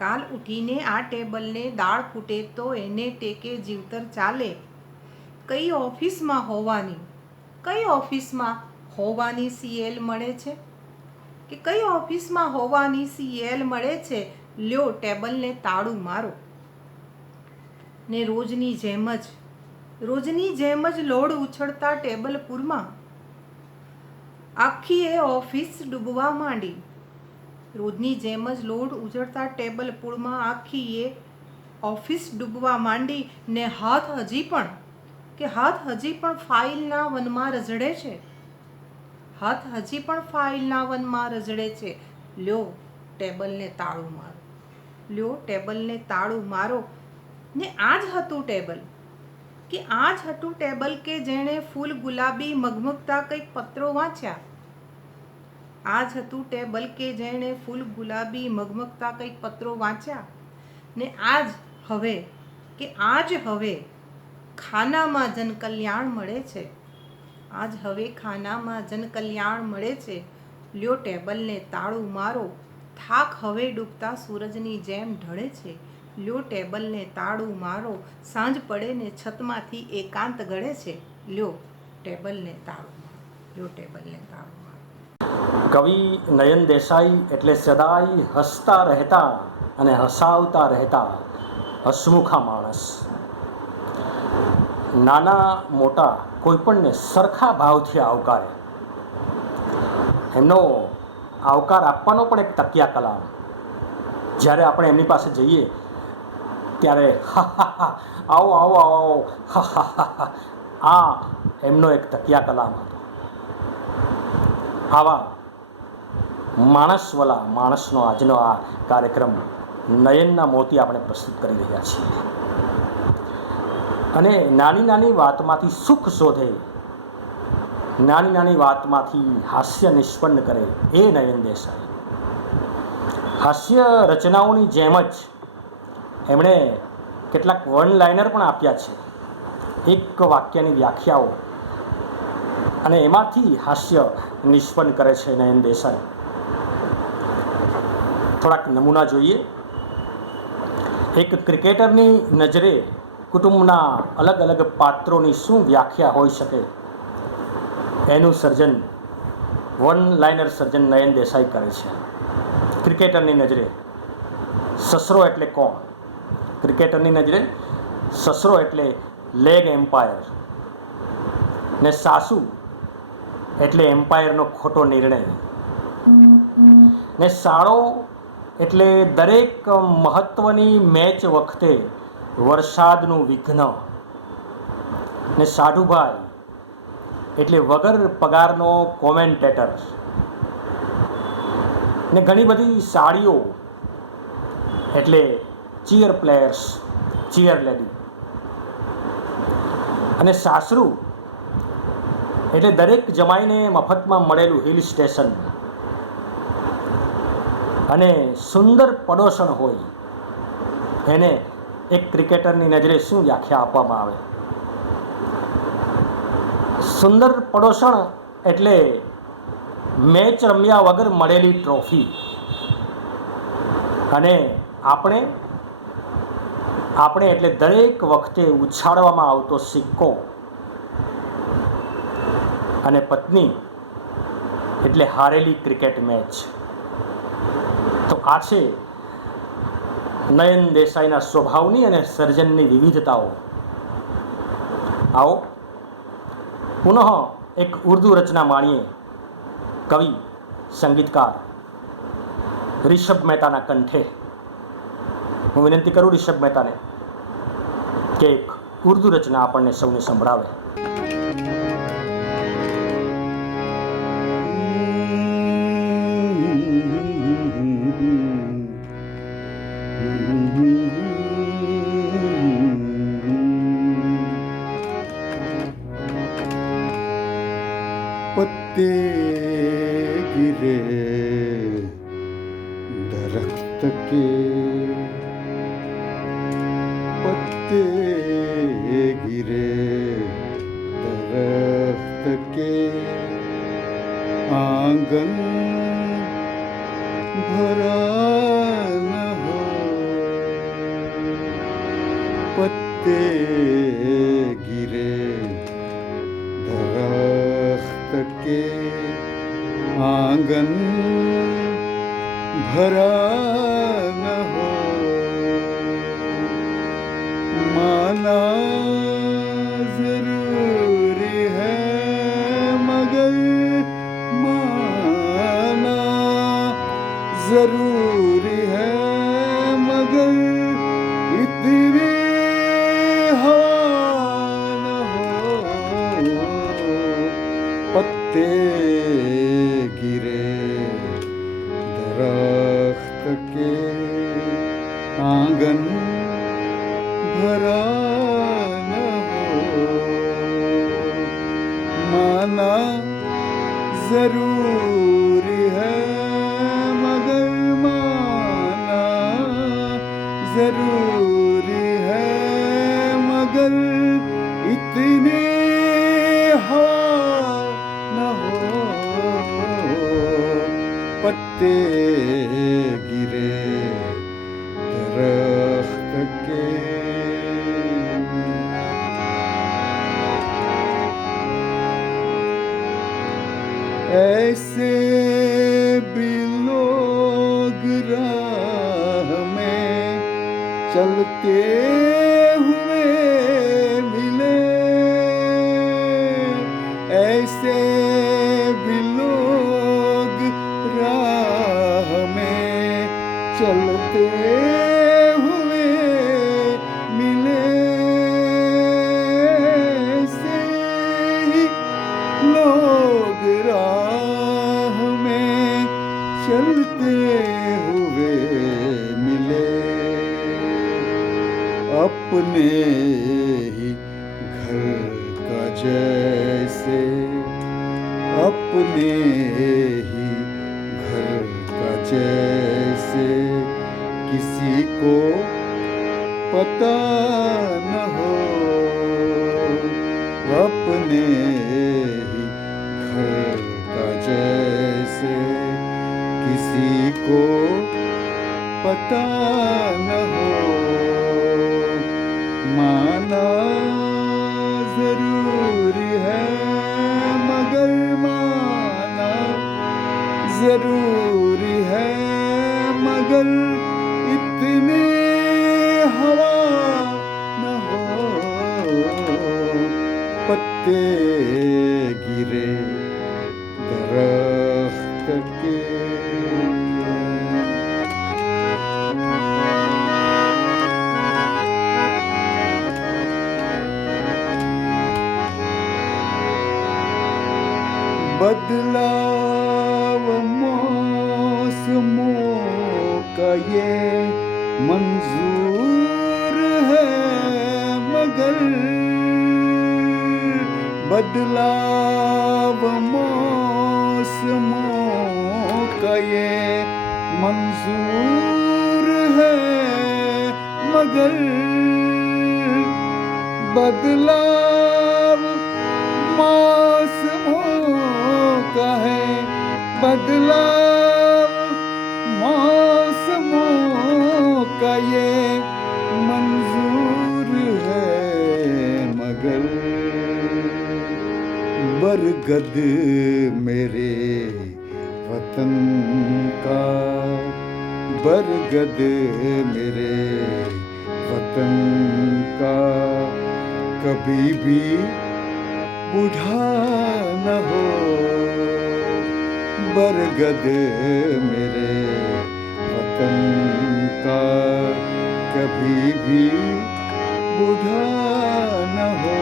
કાલ ઉઠીને આ ટેબલને દાળ ફૂટે તો એને ટેકે જીવતર ચાલે. કઈ ઓફિસમાં હોવાની, કઈ ઓફિસમાં હોવાની સીએલ મળે છે, કે કઈ ઓફિસમાં હોવાની સીએલ મળે છે, લ્યો ટેબલને તાળું મારો. ને રોજની જેમ જ લોડ ઉછળતા ટેબલપુરમાં આખી એ ઓફિસ ડૂબવા માંડી. રોજની જેમ જ લોડ ઉછળતા ટેબલપુરમાં આખી એ ઓફિસ ડૂબવા માંડી. ને હાથ હજી પણ ફાઇલના વનમાં રઝળે છે, હાથ હજી પણ ફાઇલના વનમાં રઝળે છે, લ્યો ટેબલને તાળું મારો, લ્યો ટેબલને તાળું મારો. ને આ જ હતું ટેબલ, કે આ જ હતું ટેબલ કે જેણે ફૂલ ગુલાબી મગમગતા કંઈક પત્રો વાંચ્યા. આ જ હતું ટેબલ કે જેણે ફૂલ ગુલાબી મગમગતા કંઈક પત્રો વાંચ્યા. ને આજ હવે ખાનામાં જનકલ્યાણ મળે છે, આજ હવે ખાનામાં જનકલ્યાણ મળે છે, લ્યો ટેબલને તાળું મારો. થાક હવે ડૂબતા સૂરજની જેમ ઢળે છે, લ્યો ટેબલને તાળું મારો. સાંજ પડે ને છતમાંથી એકાંત ગળે છે, લ્યો ટેબલને તાળું મારો, લ્યો ટેબલને તાળું મારો. કવિ નયન દેસાઈ એટલે સદાય હસતા રહેતા અને હસાવતા રહેતા હસમુખા માણસ. નાના મોટા કોઈપણને સરખા ભાવથી આવકારે. એમનો આવકાર આપવાનો પણ એક તકિયા કલામ. જ્યારે આપણે એમની પાસે જઈએ ત્યારે આવો આવો આવો આ એમનો એક તકિયા કલામ હતો. આવા માણસવાલા માણસનો આજનો આ કાર્યક્રમ નયનના મોતી આપણે પ્રસ્તુત કરી રહ્યા છીએ. અને નાની નાની વાતમાંથી સુખ શોધે, નાની નાની વાતમાંથી હાસ્ય નિષ્પન્ન કરે એ નયન દેસાઈ. હાસ્ય રચનાઓની જેમ જ એમણે કેટલાક વન લાઇનર પણ આપ્યા છે, એક વાક્યની વ્યાખ્યાઓ, અને એમાંથી હાસ્ય નિષ્પન્ન કરે છે નયન દેસાઈ. થોડાક નમૂના જોઈએ. એક ક્રિકેટરની નજરે કુટુંબના અલગ અલગ પાત્રોની શું વ્યાખ્યા હોઈ શકે એનું સર્જન, વન લાઇનર સર્જન નયન દેસાઈ કરે છે. ક્રિકેટરની નજરે સસરો એટલે કોણ? ક્રિકેટરની નજરે સસરો એટલે લેગ એમ્પાયર, ને સાસુ એટલે એમ્પાયરનો ખોટો નિર્ણય, ને સાળો એટલે દરેક મહત્વની મેચ વખતે વરસાદનું વિઘ્ન, ને સાઢુભાઈ એટલે વગર પગારનો કોમેન્ટેટર, ને ઘણી બધી સાડીઓ એટલે ચીયર પ્લેયર્સ, ચીયર લેડી, અને સાસરું એટલે દરેક જમાઈને મફતમાં મળેલું હિલ સ્ટેશન, અને સુંદર પડોશણ હોય એને એક ક્રિકેટરની નજરે શું વ્યાખ્યા આપવામાં આવે? સુંદર પડોશણ એટલે મેચ રમ્યા વગર મળેલી ટ્રોફી, અને આપણે એટલે દરેક વખતે ઉછાળવામાં આવતો સિક્કો, અને પત્ની એટલે હારેલી ક્રિકેટ મેચ. તો આ છે નયન દેસાઈના સ્વભાવની અને સર્જનની વિવિધતાઓ. આવો પુનઃ એક ઉર્દુ રચના માણીએ, કવિ સંગીતકાર રિષભ મહેતાના કંઠે. હું વિનંતી કરું રિષભ મહેતાને કે એક ઉર્દુ રચના આપણને સૌને સંભળાવે. पत्ते गिरे दरख्त के, पत्ते गिरे दरख्त के, आंगन भरा न हो, पत्ते गिरे दरख्त के, आंगन भरा न हो, माना जरूरी है मगर माना जरूरी है मगर इतनी हवा न हो, पत्ते गिरे दरख्त के, आंगन भरा न हो, माना जरूरी है मगर माना जरूरी है मगर इतनी हवा न हो, पत्ते गिरे दरख्त के. ऐसे भी लोग राह में चलते हुए मिले, ऐसे भी लोग राह में चलते हुए मिले, ऐसे ही लोग राह में चलते हुए मिले, अपने ही घर का जैसे, अपने ही घर का जैसे किसी को पता न हो, अपने ही घर का जैसे किसी को पता न हो। माना जरूरी है मगर माना जरूरी है मगर इतने हवा न हो। पत्ते गिरे दरख्त के, बदलाव मौसमों का ये मंजूर है मगर, बदलाव मौसमों का ये मंजूर है मगर, बदलाव मौसमों का है, बदलाव मौसमों का ये मंजूर है मगर, बरगद मेरे वतन का, बरगद मेरे वतन का कभी भी बूढ़ा न हो। बरगद मेरे वतन का कभी भी बूढ़ा न हो।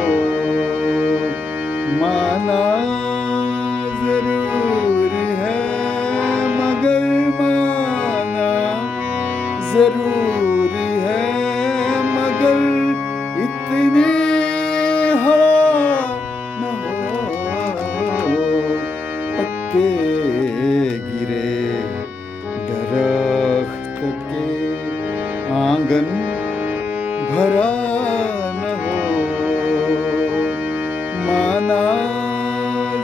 माना जरूरी है मगर माना जरूरी है मगर इतनी हवा न हो। पत्ते गिरे दरख्त के, आंगन भरा न हो। माना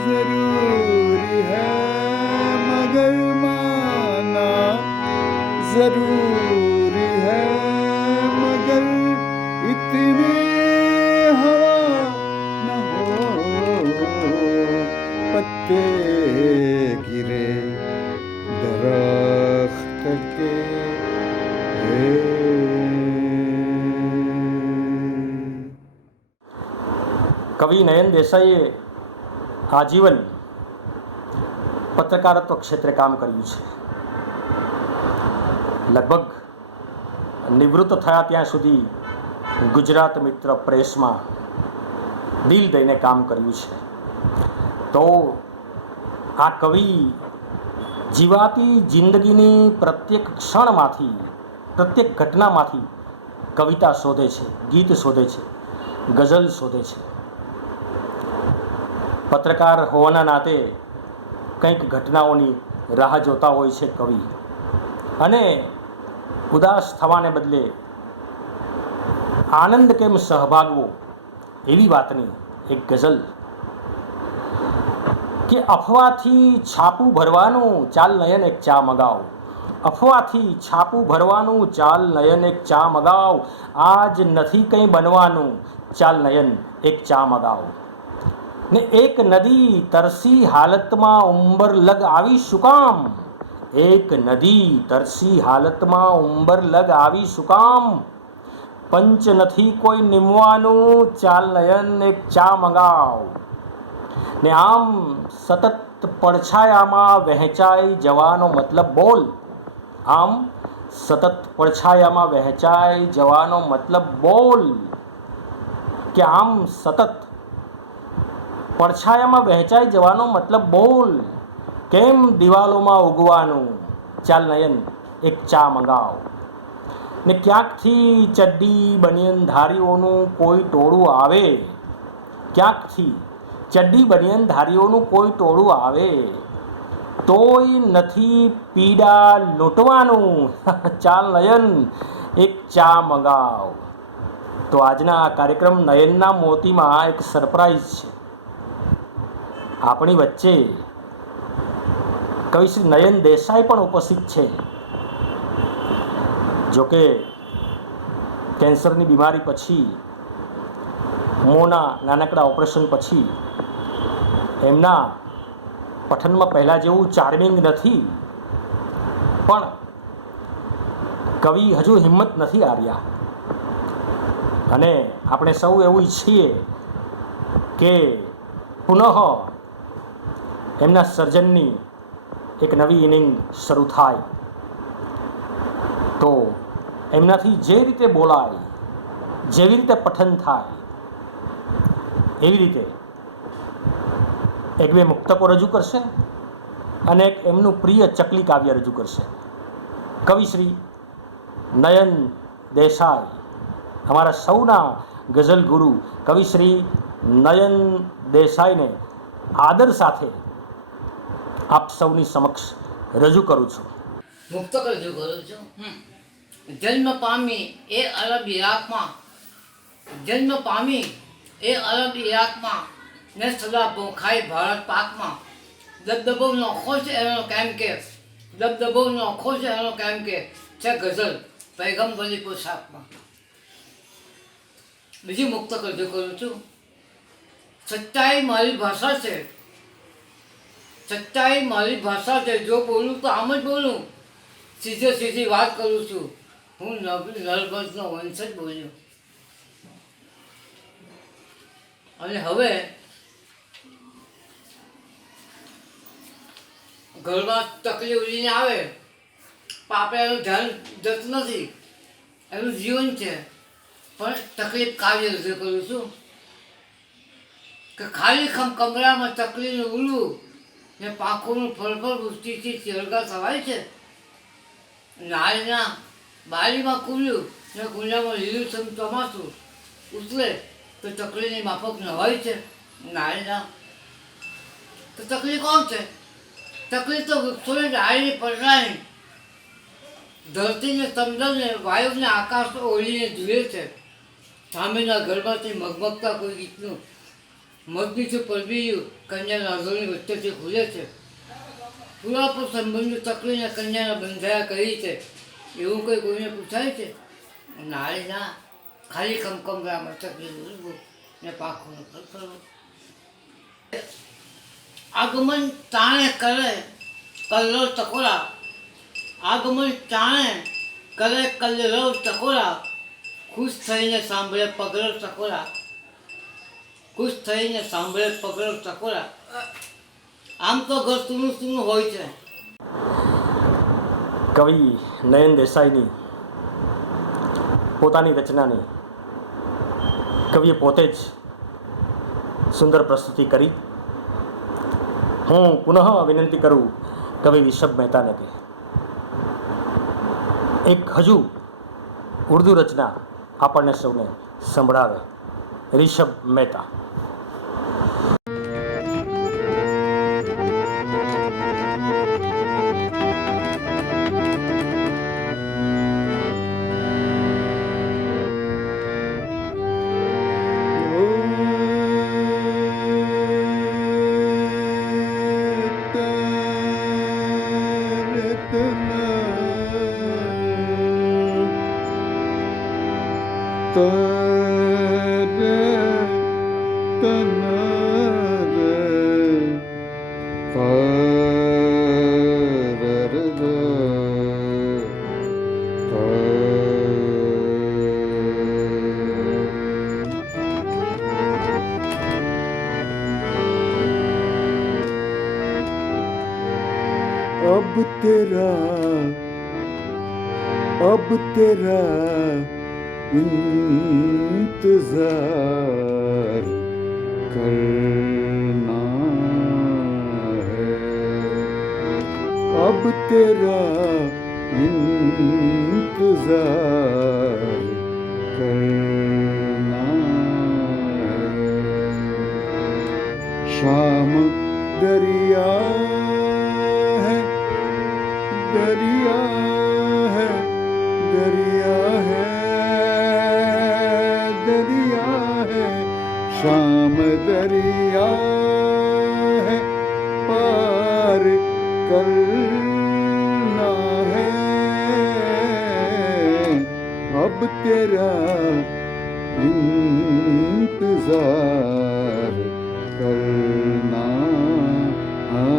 जरूरी है मगर माना जरूरी है मगर इतनी हवा न हो। पत्ते गिरे दरख्त के, કવિ નયન દેસાઈએ આજીવન પત્રકારત્વ ક્ષેત્રે કામ કર્યું છે. લગભગ નિવૃત્ત થયા ત્યાં સુધી ગુજરાત મિત્ર પ્રેસમાં દિલ દઈને કામ કર્યું છે. તો આ કવિ જીવાતી જિંદગીની પ્રત્યેક ક્ષણમાંથી, પ્રત્યેક ઘટનામાંથી કવિતા શોધે છે, ગીત શોધે છે, ગઝલ શોધે છે. પત્રકાર હોવાના નાતે કંઈક ઘટનાઓની રાહ જોતા હોય છે કવિ, અને ઉદાસ થવાને બદલે આનંદ કેમ સહભાગવો એવી વાતની એક ગઝલ કે અફવાથી છાપું ભરવાનું ચાલ નયન એક ચા મગાવ, અફવાથી છાપું ભરવાનું ચાલ નયન એક ચા મગાવ, આજ નથી કંઈ બનવાનું ચાલ નયન એક ચા મગાવ. ને એક નદી તરસી હાલતમાં ઉંબર લગ આવી શું કામ, એક નદી તરસી હાલતમાં ઉંબર લગ આવી શું કામ, પંચ નથી કોઈ નિમવાનું ચાલ નયન એક ચા મંગાવ. ને આમ સતત પડછાયામાં વહેંચાઈ જવાનો મતલબ બોલ, આમ સતત પડછાયામાં વહેંચાઈ જવાનો મતલબ બોલ, કે આમ સતત પડછાયામાં વહેંચાઈ જવાનો મતલબ બોલ, કેમ દિવાલોમાં ઉગવાનું ચાલ નયન એક ચા મંગાવ. ને ક્યાંકથી ચડ્ડી બનિયનધારીઓનું કોઈ ટોળું આવે, ક્યાંકથી ચડ્ડી બનિયનધારીઓનું કોઈ ટોળું આવે, તોય નથી પીડા લૂંટવાનું. ચાલ નયન, એક ચા મંગાવ. તો આજના આ કાર્યક્રમ નયનના મોતીમાં એક સરપ્રાઈઝ છે. આપણી વચ્ચે કવિ શ્રી નયન દેસાઈ પણ ઉપસ્થિત છે. જોકે કેન્સરની બીમારી પછી, મોંના નાનકડા ઓપરેશન પછી એમના પઠનમાં પહેલાં જેવું ચાર્મિંગ નથી, પણ કવિ હજુ હિંમત નથી હાર્યા. અને આપણે સૌ એવું ઈચ્છીએ કે પુનઃ એમના સર્જનની એક નવી ઇનિંગ શરૂ થાય. તો એમનાથી જે રીતે બોલાય, જેવી રીતે પઠન થાય, એવી રીતે એક બે મુક્તકો રજૂ કરશે અને એક એમનું પ્રિય ચકલી કાવ્ય રજૂ કરશે. કવિ શ્રી નયન દેસાઈ, અમારા સૌના ગઝલ ગુરુ કવિ શ્રી નયન દેસાઈને આદર સાથે આપ સૌની સમક્ષ રજૂ કરું છું. મુક્તક રજૂ કરું છું. જન્મ પામી એ અરબ ઈરાકમાં, જન્મ પામી એ અરબ ઈરાકમાં, ને સદા ભોખાઈ ભારત પાકમાં. દબદબો નોખો છે એનો કેમ કે, દબદબો નોખો છે એનો કેમ કે છે ગઝલ પૈગંબરી પોશાકમાં. બીજી મુક્તક રજૂ કરું છું. સચ્ચાઈ મારી ભાષા છે, સચ્ચાઈ મારી ભાષા છે. જો બોલું તો આમ જ બોલું, સીધે સીધી વાત કરું છું. હું નરભસનો વંશ જ બોલ્યો. અને હવે ઘરમાં તકલીફ ઉડીને આવે પણ આપણે એનું ધ્યાન જતું નથી, એનું જીવન છે. પણ તકલીફ કાવ્ય રજૂ કરું છું કે ખાલી કમરામાં તકલીફનું ઉડવું ને પાંખોનું ફળફળ વૃષ્ટિથી ચિરગા થવાય છે. નાળીના બારીમાં કુલ્યું ને કુંડામાં લીલું ચોમાસું ઉતરે તો તકલીફની માફક નવાય છે. નાળીના તો તકલીફ કોણ છે? તકલીફ તો વૃક્ષોની ડાળીની પડરાની, ધરતીને સમંદરને વાયુને આકાશ ઓળીને જુએ છે. સામેના ઘરમાંથી મગમગતા કોઈ ગીતનું મગનીથી પરબીયું કન્યા નાગોની વચ્ચેથી ખુલે છે. પુરાપુર સંબંધો તકલીને કન્યાના બંધાયા કરી છે, એવું કંઈ કોઈને પૂછાય છે? નાળીના ખાલી ખમખમરામાં તકલી ઉલવું ને પાંખોનું ફરફરવું. આગમન તાણે કરે કલ્લો ટકોરા, આગમન તાણે કરે કલ્લો ટકોરા. ખુશ થઈને સાંભળે પગલો ટકોરા, ખુશ થઈને સાંભળે પગલો ટકોરા. આમ તો ઘર સૂનું સૂનું હોય છે. કવિ નયન દેસાઈની પોતાની રચનાની કવિએ પોતે જ સુંદર પ્રસ્તુતિ કરી. હું પુનઃ વિનંતી કરું કવિ રિષભ મહેતાને કે એક હજુ ઉર્દુ રચના આપણને સૌને સંભળાવે. રિષભ મહેતા. अब तेरा इंतजार करना है, अब तेरा इंतजार करना है. शाम दरिया दरिया है, दरिया है, शाम दरिया है, पार करना है। अब तेरा इंतजार करना है।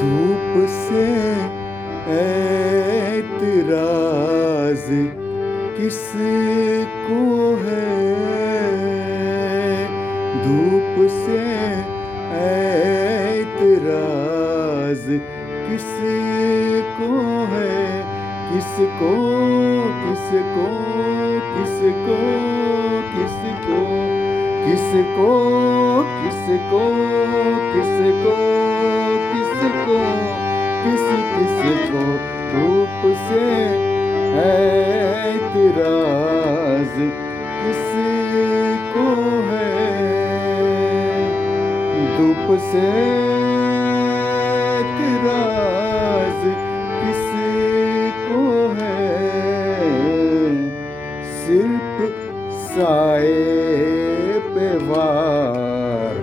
धूप से ऐतराज किसको है, धूप से ऐतराज किसको है, किसको किसको किसको किसको किसको किसको किसको किसको किस किसको धूप से ऐतराज किसको है, धूप से ऐतराज किसको है। सिर्फ साए पे वार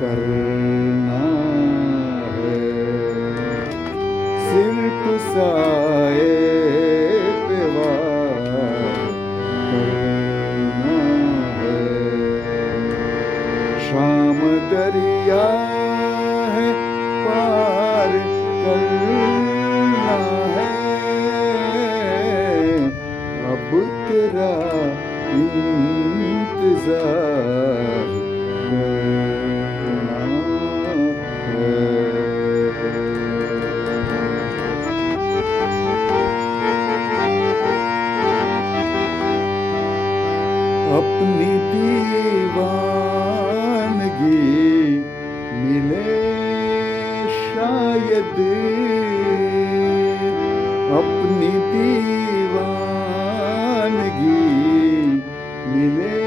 करना है, सिर्फ साए पे वार करना है। शाम दरिया है, पार करना है। अब तेरा इंतजार करना है। अपनी दीवानगी मिले शायद, अपनी दीवानगी मिले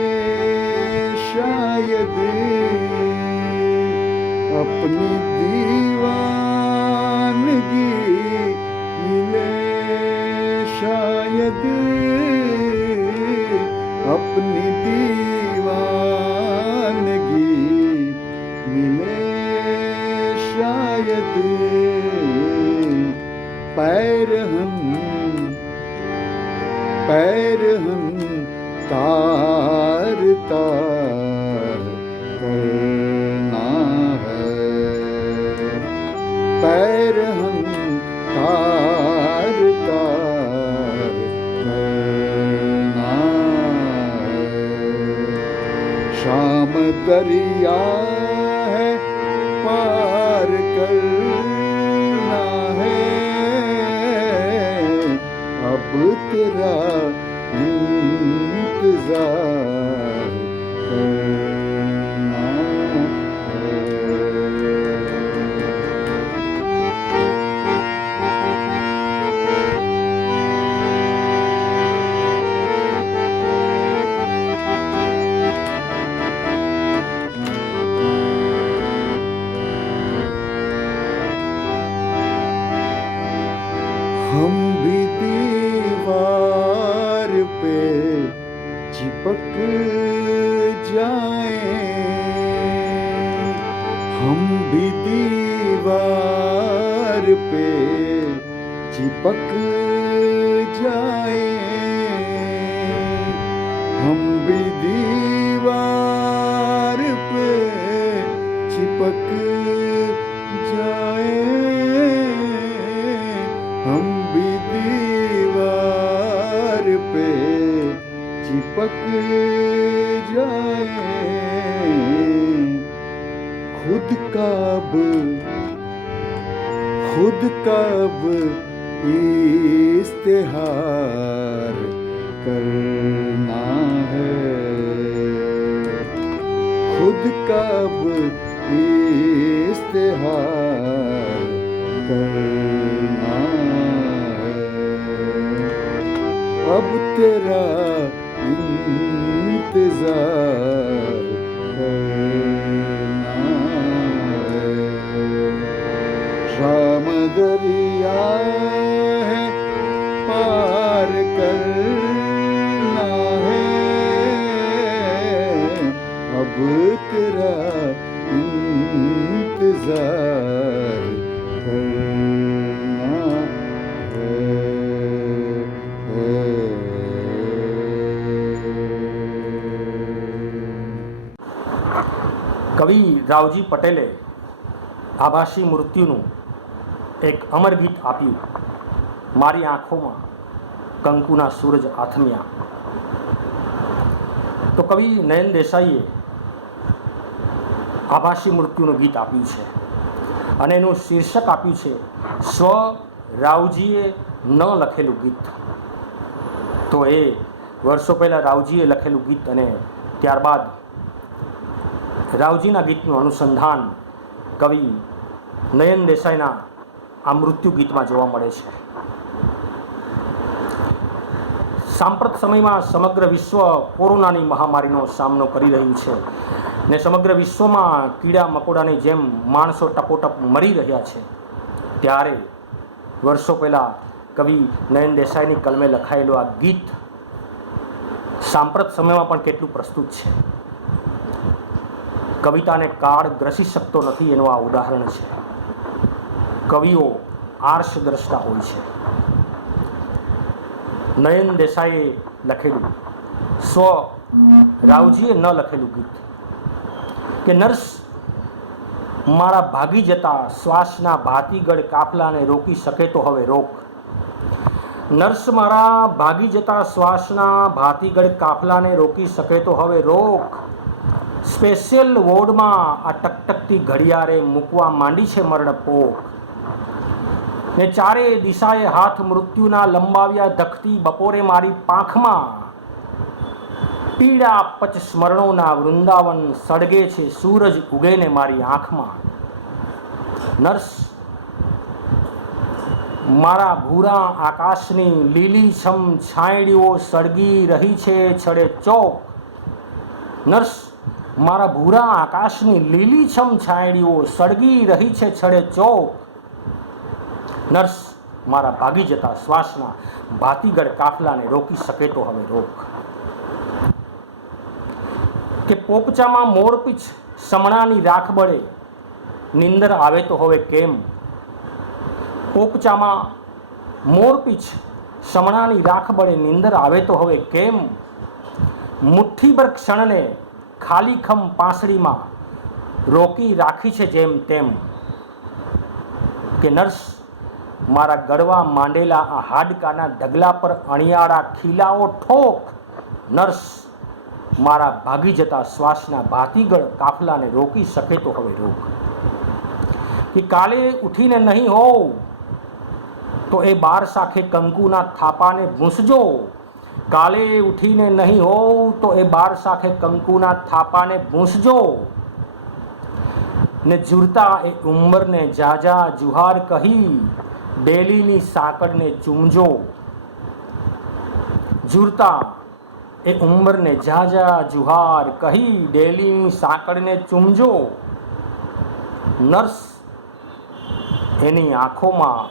शायद, अपनी दीवानगी मिले शायद, अपनी दीवानगी मिले शायद। पैर हम तार तार करना है, पैर हम तार तार करना है। शाम दरिया है, पार करना है। अब तेरा इंतजार करना है। हम भी दीवार पे चिपक जाएं, हम भी दीवार पे चिपक जाएं, हम भी दीवार पे चिपक जाएं, हम भी दीवार पे चिपक जाएं। खुद का अब इस्तेहार करना है, खुद का अब इस्तेहार करना है। अब तेरा इंतजार करना है। शाम दरिया है पार करना है, अब तेरा इंतजार करना કવિ રાવજી પટેલે આભાસી મૃત્યુનું એક અમર ગીત આપ્યું, મારી આંખોમાં કંકુના સૂરજ આથમ્યા. તો કવિ નયન દેસાઈએ આભાસી મૃત્યુનું ગીત આપ્યું છે અને એનું શીર્ષક આપ્યું છે સ્વ રાવજીએ ન લખેલું ગીત. તો એ વર્ષો પહેલાં રાવજીએ લખેલું ગીત અને ત્યારબાદ રાવજીના ગીતનું અનુસંધાન કવિ નયન દેસાઈના આ મૃત્યુ ગીતમાં જોવા મળે છે. સાંપ્રત સમયમાં સમગ્ર વિશ્વ કોરોનાની મહામારીનો સામનો કરી રહ્યું છે ને સમગ્ર વિશ્વમાં કીડા મકોડાની જેમ માણસો ટપોટપ મરી રહ્યા છે. ત્યારે વર્ષો પહેલાં કવિ નયન દેસાઈની કલમે લખાયેલું આ ગીત સાંપ્રત સમયમાં પણ કેટલું પ્રસ્તુત છે. કવિતાને કાળ ગ્રસી શકતો નથી એનું આ ઉદાહરણ છે. કવિઓ આર્ષદ્રષ્ટા હોય છે. નયન દેસાઈએ લખેલું સ્વ રાવજીએ ન લખેલું ગીત કે નર્સ મારા ભાગી જતા શ્વાસના ભાતીગળ કાફલાને રોકી શકે તો હવે રોક. નર્સ મારા ભાગી જતા શ્વાસના ભાતીગળ કાફલાને રોકી શકે તો હવે રોક. સ્પેશિયલ વોર્ડમાં આ ટકટકતી ઘડિયાળે મૂકવા માંડી છે મરણપોક ને ચારે દિશાએ હાથ મૃત્યુના લંબાવ્યા ધખતી બપોરે મારી પાંખમાં પીડા પચ સ્મરણોના વૃંદાવન સળગે છે સૂરજ ઉગે ને મારી આંખમાં. નર્સ મારા ભૂરા આકાશની લીલી છમ છાંયડીઓ સળગી રહી છે છડે ચોક. નર્સ મારા ભૂરા આકાશની લીલી છમ છાંયડીઓ સળગી રહી છે છડે ચોક. નર્સ મારા ભાગી જતા શ્વાસના ભાતીગળ કાફલાને રોકી શકે તો હવે રોક. કે પોપચામાં મોરપીછ સમણાની રાખ બળે નિંદર આવે તો હવે કેમ. પોપચામાં મોરપીછ સમણાની રાખ બળે નિંદર આવે તો હવે કેમ. મુઠ્ઠીભર ક્ષણને ખાલીખમ પાંસળીમાં રોકી રાખી છે જેમ તેમ. કે નર્સ મારા ગળવા માંડેલા આ હાડકાના ઢગલા પર અણિયાળા ખીલાઓ ઠોક. નર્સ મારા ભાગી જતા શ્વાસના ભાતીગળ કાફલાને રોકી શકે તો હવે રોક. કે કાલે ઉઠીને નહીં હોવ તો એ બાર શાખે કંકુના થાપાને ભૂંસજો. કાલે ઉઠીને નહીં હોવ તો એ બાર શાખે કંકુના થાપાને ભૂંસજો ને ઝૂરતા એ ઉંમરને જાજા જુહાર કહી ડેલીની સાંકળને ચૂમજો. ઝૂરતા એ ઉંમરને જાજા જુહાર કહી ડેલીની સાંકળને ચૂમજો. નર્સ એની આંખોમાં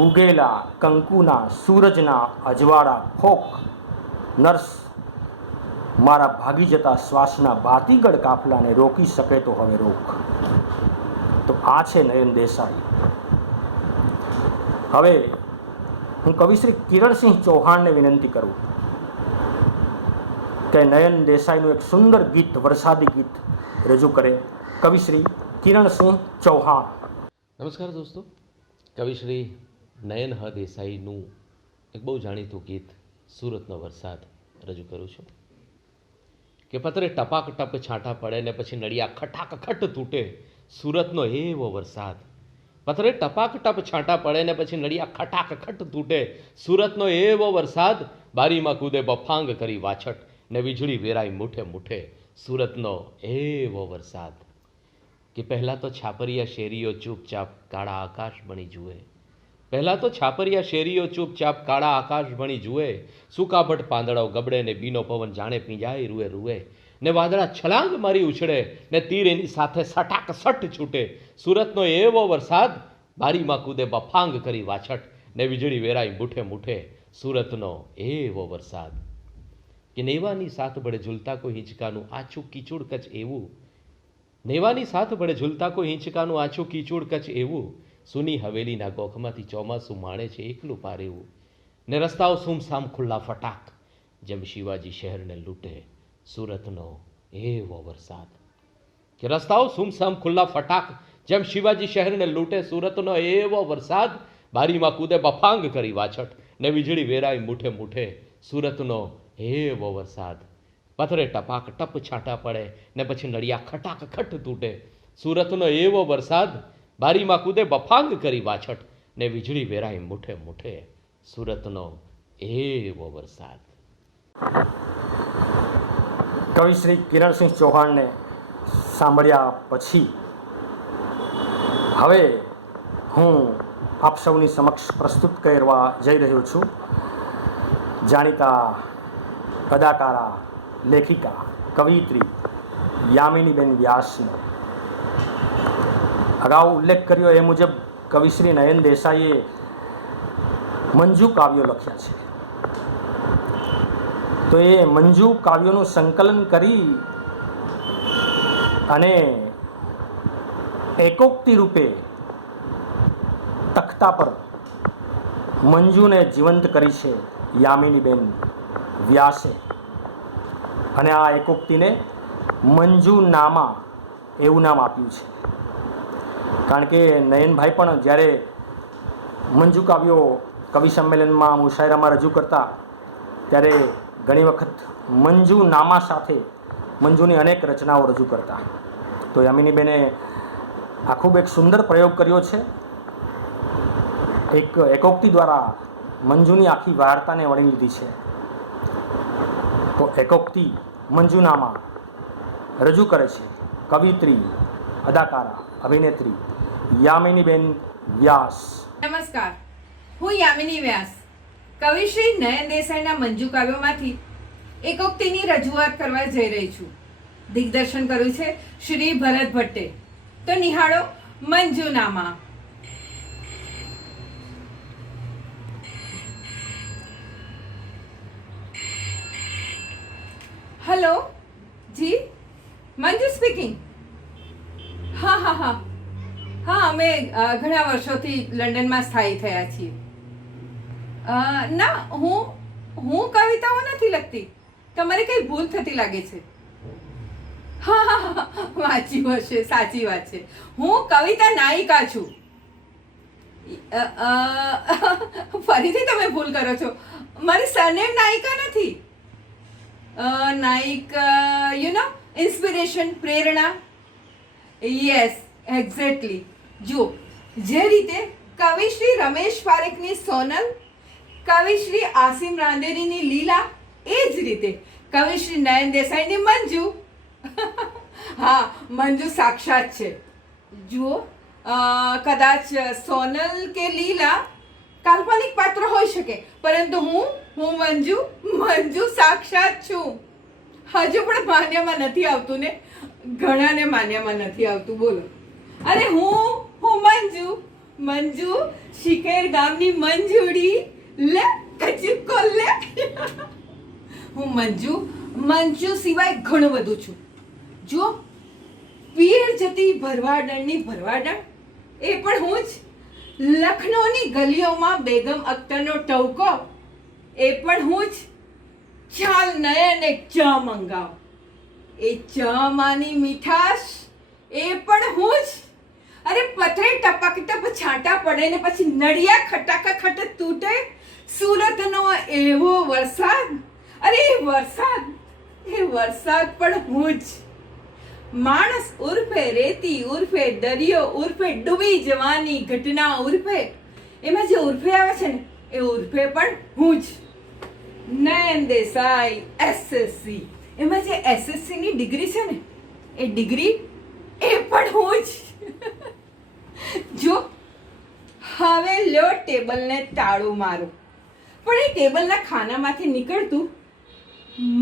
ઉગેલા કંકુના સૂરજના અજવાળા ફોક. નર્સ મારા ભાગી જતા શ્વાસના ભાતીગળ કાફલાને રોકી શકે તો હવે રોક. તો આ છે નયન દેસાઈ. હવે હું કવિ શ્રી કિરણસિંહ ચૌહાણને વિનંતી કરું કે નયન દેસાઈનું એક સુંદર ગીત વરસાદી ગીત રજૂ કરે. કવિ શ્રી કિરણસિંહ ચૌહાણ. નમસ્કાર દોસ્તો, કવિશ્રી નયન હ દેસાઈનું એક બહુ જાણીતું ગીત સુરતનો વરસાદ રજૂ કરું છું. કે પતરે ટપાક ટપ છાંટા પડે ને પછી નળિયા ખટાકખટ તૂટે, સુરતનો એવો વરસાદ. પતરે ટપાક ટપ છાંટા પડે ને પછી નળિયા ખટાકખટ તૂટે, સુરતનો એવો વરસાદ. બારીમાં કૂદે બફાંગ કરી વાછટ ને વીજળી વેરાય મુઠે મુઠે, સુરતનો એવો વરસાદ. કે પહેલાં તો છાપરિયા શેરીઓ ચૂપચાપ કાળા આકાશ બની જુએ, પહેલાં તો છાપરિયા શેરીઓ ચૂપચાપ કાળા આકાશ ભણી જુએ, સુકાભટ પાંદડાઓ ગબડે ને બીનો પવન જાણે પીંજાય રૂએ રૂએ, ને વાદળા છલાંગ મારી ઉછળે ને તીર એની સાથે સટાક સટ છૂટે. સુરતનો એવો વરસાદ, બારીમાં કૂદે બફાંગ કરી વાછટ, ને વીજળી વેરાઈ મૂઠે મૂઠે. સુરતનો એવો વરસાદ કે નેવાની સાથ બળે ઝૂલતા કોઈ હિંચકાનું આછું કીચુડ કચ એવું, નેવાની સાથ બળે ઝૂલતા કોઈ હિંચકાનું આછું કીચુડ કચ એવું, સુની હવેલીના ગોખમાંથી ચોમાસું માણે છે એકલું પારેવું, ને રસ્તાઓ સુમસામ ખુલ્લા ફટાક, જેમ શિવાજી શહેરને લૂંટે. સુરતનો એવો વરસાદ કે રસ્તાઓ સુમસામ ખુલ્લા ફટાક, જેમ શિવાજી શહેરને લૂંટે. સુરતનો એવો વરસાદ, બારીમાં કૂદે બફાંગ કરી વાછટ, ને વીજળી વેરાઈ મૂઠે મૂઠે. સુરતનો એવો વરસાદ, પથરે ટપાક ટપ છાંટા પડે ને પછી નળિયા ખટાક ખટ તૂટે. સુરતનો એવો વરસાદ, બારીમાં કૂદે બફાંગ કરી વાછટ, ને વીજળી વેરાઈ મૂઠે મૂઠે. સુરતનો એવો વરસાદ. કવિ શ્રી કિરણસિંહ ચૌહાણને સાંભળ્યા પછી હવે હું આપ સૌની સમક્ષ પ્રસ્તુત કરવા જઈ રહ્યો છું જાણીતા અદાકારા, લેખિકા, કવિયત્રી યામિનીબેન વ્યાસનો. અગાઉ ઉલ્લેખ કર્યો એ મુજબ કવિશ્રી નયન દેસાઈએ મંજુ કાવ્યો લખ્યા છે. તો એ મંજુ કાવ્યોનું સંકલન કરી અને એકોક્તિ રૂપે તખ્તા પર મંજુને જીવંત કરી છે યામિનીબેન વ્યાસે. અને આ એકોક્તિને મંજુનામા એવું નામ આપ્યું છે. કારણ કે નયનભાઈ પણ જ્યારે મંજુ કાવ્યો કવિ સંમેલનમાં, મુશાયરામાં રજૂ કરતા ત્યારે ઘણી વખત મંજુનામા સાથે મંજુની અનેક રચનાઓ રજૂ કરતા. તો યામિનીબેને આ ખૂબ એક સુંદર પ્રયોગ કર્યો છે. એક એકોક્તિ દ્વારા મંજુની આખી વાર્તાને વણી લીધી છે. તો એકોક્તિ મંજુનામા રજૂ કરે છે કવિત્રી, અદાકારા, અભિનેત્રી યામિનીબેન વ્યાસ. નમસ્કાર, હું યામિની વ્યાસ કવિશ્રી નયન દેસાઈના મંજુ કાવ્યોમાંથી એકોક્તિની રજૂઆત કરવા જઈ રહી છું. દિગ્દર્શન કર્યું છે શ્રી ભરત ભટ્ટે. તો નિહાળો મંજુનામા. હેલો જી, મંજુ સ્પીકિંગ. હા હા હા હા, અમે ઘણા વર્ષોથી લંડનમાં સ્થાયી થયા છીએ. ના, હું કવિતાઓ નથી લખતી. તમારે કઈ ભૂલ થતી લાગે છે. હા હા હા, વાંચ્યું હશે, સાચી વાત છે. હું કવિતા નાયિકા છું. ફરીથી તમે ભૂલ કરો છો. મારી સરનેમ નાયિકા નથી. નાયિકા, યુ નો, ઇન્સ્પિરેશન, પ્રેરણા. Yes, exactly. જુઓ, જે રીતે કવિશ્રી રમેશ પારેખની સોનલ, કવિશ્રી આસિમ રાંદેરીની લીલા, એ જ રીતે કવિશ્રી નયન દેસાઈની મંજુ. હા, મંજુ સાક્ષાત છે. જુઓ, કદાચ સોનલ કે લીલા કાલ્પનિક પાત્ર હોઈ શકે, પરંતુ હું મંજુ સાક્ષાત છું. હજુ પણ માન્યામાં નથી આવતું ને? ઘણાને માન્યામાં નથી આવતું. બોલો. અરે હું મંજુ શિખેર ગામની મંજુડી. લે કચુકો લે. હું મંજુ સિવાય ઘણું બધું છું. જો પીર જતી ભરવાડણની ભરવાડણ, એ પણ હું જ. લખનૌની ગલીઓમાં બેગમ અખ્તરનો ટવકો, એ પણ હું જ. ચાલ નયન એક ચા મંગાવ, એ ચા માની મીઠાશ, એ પણ હું જ. અરે પથરે ટપક ટપ છાંટા પડે ને પછી નળિયા ખટાખટ તૂટે. સુરતનો એવો વરસાદ, અરે એ વરસાદ પણ હું જ. માણસ ઉર્ફે રેતી, ઉર્ફે દરિયો, ઉર્ફે ડૂબી જવાની ઘટના, ઉર્ફે એમાં જે ઉર્ફે આવે છે ને, એ ઉર્ફે પણ હું જ. નયન દેસાઈ SSC, એમાં જે SSC ની ડિગ્રી છે ને, એ ડિગ્રી, એ પણ હું જ. જો હવે લ્યો ટેબલને તાળું મારો. પણ એ ટેબલના ખાનામાંથી નીકળતું